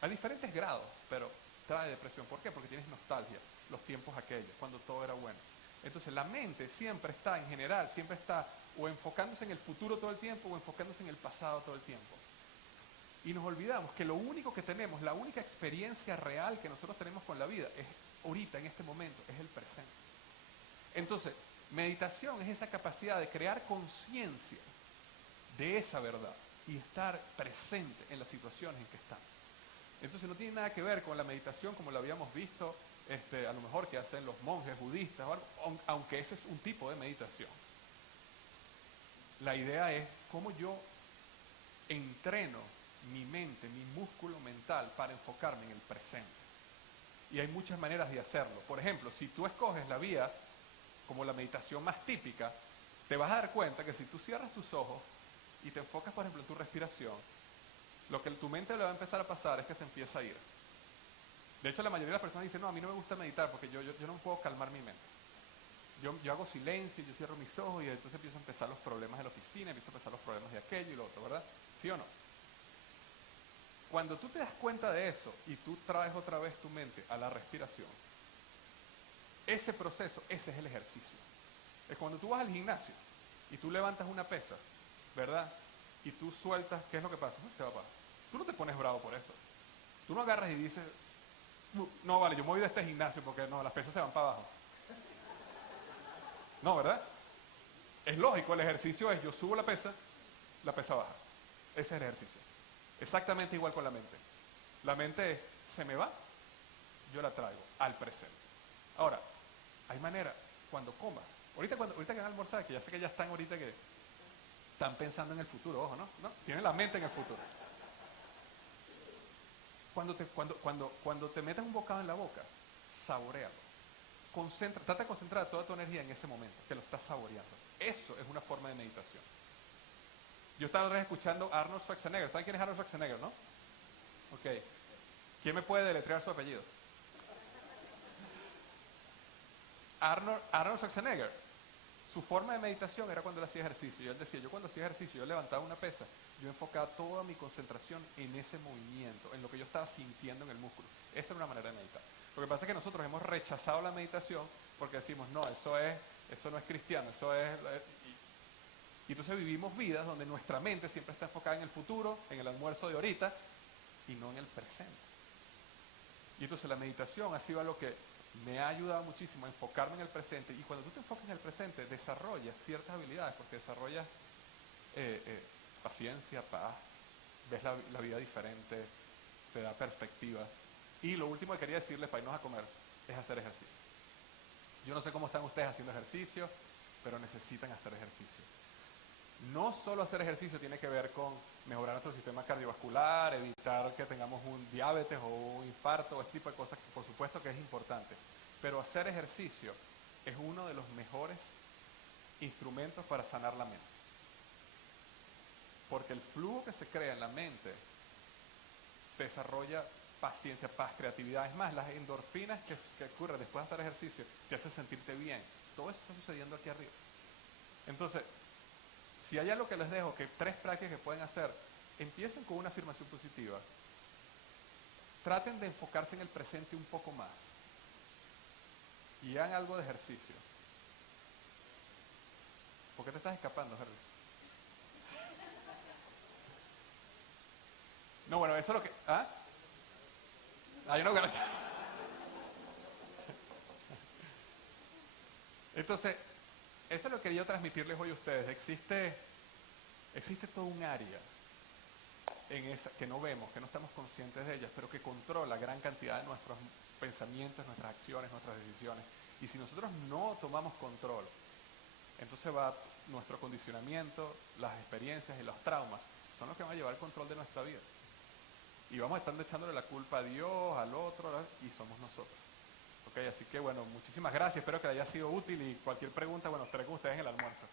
A diferentes grados, pero trae depresión. ¿Por qué? Porque tienes nostalgia, los tiempos aquellos, cuando todo era bueno. Entonces la mente siempre está, en general, siempre está o enfocándose en el futuro todo el tiempo o enfocándose en el pasado todo el tiempo. Y nos olvidamos que lo único que tenemos, la única experiencia real que nosotros tenemos con la vida es ahorita, en este momento, es el presente. Entonces, meditación es esa capacidad de crear conciencia de esa verdad y estar presente en las situaciones en que estamos. Entonces no tiene nada que ver con la meditación como lo habíamos visto, a lo mejor que hacen los monjes budistas, o algo, aunque ese es un tipo de meditación. La idea es cómo yo entreno mi mente, mi músculo mental para enfocarme en el presente. Y hay muchas maneras de hacerlo. Por ejemplo, si tú escoges la vía como la meditación más típica, te vas a dar cuenta que si tú cierras tus ojos y te enfocas, por ejemplo, en tu respiración, lo que tu mente le va a empezar a pasar es que se empieza a ir. De hecho, la mayoría de las personas dicen, no, a mí no me gusta meditar porque yo no puedo calmar mi mente. Yo hago silencio, yo cierro mis ojos y entonces empiezo a empezar los problemas de la oficina, empiezo a empezar los problemas de aquello y lo otro, ¿verdad? ¿Sí o no? Cuando tú te das cuenta de eso y tú traes otra vez tu mente a la respiración, ese proceso, ese es el ejercicio. Es cuando tú vas al gimnasio y tú levantas una pesa, ¿verdad? Y tú sueltas, ¿qué es lo que pasa? Te va a parar. Tú no te pones bravo por eso. Tú no agarras y dices, no, vale, yo me voy de este gimnasio porque no, las pesas se van para abajo. No, ¿verdad? Es lógico, el ejercicio es, yo subo la pesa baja. Ese es el ejercicio. Exactamente igual con la mente. La mente es, se me va, yo la traigo al presente. Ahora, hay manera, cuando comas, ahorita que van a almorzar, que ya sé que ya están ahorita que están pensando en el futuro, ojo, ¿no? Tienen la mente en el futuro. Cuando te metas un bocado en la boca, saborealo. Trata de concentrar toda tu energía en ese momento, que lo estás saboreando. Eso es una forma de meditación. Yo estaba otra vez escuchando a Arnold Schwarzenegger. ¿Saben quién es Arnold Schwarzenegger, no? Ok. ¿Quién me puede deletrear su apellido? Arnold Schwarzenegger, su forma de meditación era cuando él hacía ejercicio. Y él decía, yo cuando hacía ejercicio, yo levantaba una pesa, yo enfocaba toda mi concentración en ese movimiento, en lo que yo estaba sintiendo en el músculo. Esa era una manera de meditar. Lo que pasa es que nosotros hemos rechazado la meditación porque decimos, no, eso no es cristiano, eso es... Y entonces vivimos vidas donde nuestra mente siempre está enfocada en el futuro, en el almuerzo de ahorita, y no en el presente. Y entonces la meditación ha sido algo que me ha ayudado muchísimo a enfocarme en el presente. Y cuando tú te enfocas en el presente, desarrollas ciertas habilidades, porque desarrollas paciencia, paz, ves la vida diferente, te da perspectiva. Y lo último que quería decirles para irnos a comer es hacer ejercicio. Yo no sé cómo están ustedes haciendo ejercicio, pero necesitan hacer ejercicio. No solo hacer ejercicio tiene que ver con mejorar nuestro sistema cardiovascular, evitar que tengamos un diabetes o un infarto o este tipo de cosas, que por supuesto que es importante. Pero hacer ejercicio es uno de los mejores instrumentos para sanar la mente. Porque el flujo que se crea en la mente desarrolla paciencia, paz, creatividad. Es más, las endorfinas que ocurren después de hacer ejercicio te hacen sentirte bien. Todo eso está sucediendo aquí arriba. Entonces, si hay algo que les dejo, que 3 prácticas que pueden hacer, empiecen con una afirmación positiva. Traten de enfocarse en el presente un poco más. Y hagan algo de ejercicio. ¿Por qué te estás escapando, Harry? No, bueno, eso es lo que... ¿Ah? Hay una ganancia. Entonces, eso es lo que quería transmitirles hoy a ustedes. Existe todo un área en esa, que no vemos, que no estamos conscientes de ellas, pero que controla gran cantidad de nuestros pensamientos, nuestras acciones, nuestras decisiones. Y si nosotros no tomamos control, entonces va nuestro condicionamiento, las experiencias y los traumas, son los que van a llevar el control de nuestra vida. Y vamos a estar echándole la culpa a Dios, al otro, y somos nosotros. Ok, así que bueno, muchísimas gracias, espero que haya sido útil y cualquier pregunta, bueno, estaré con ustedes en el almuerzo.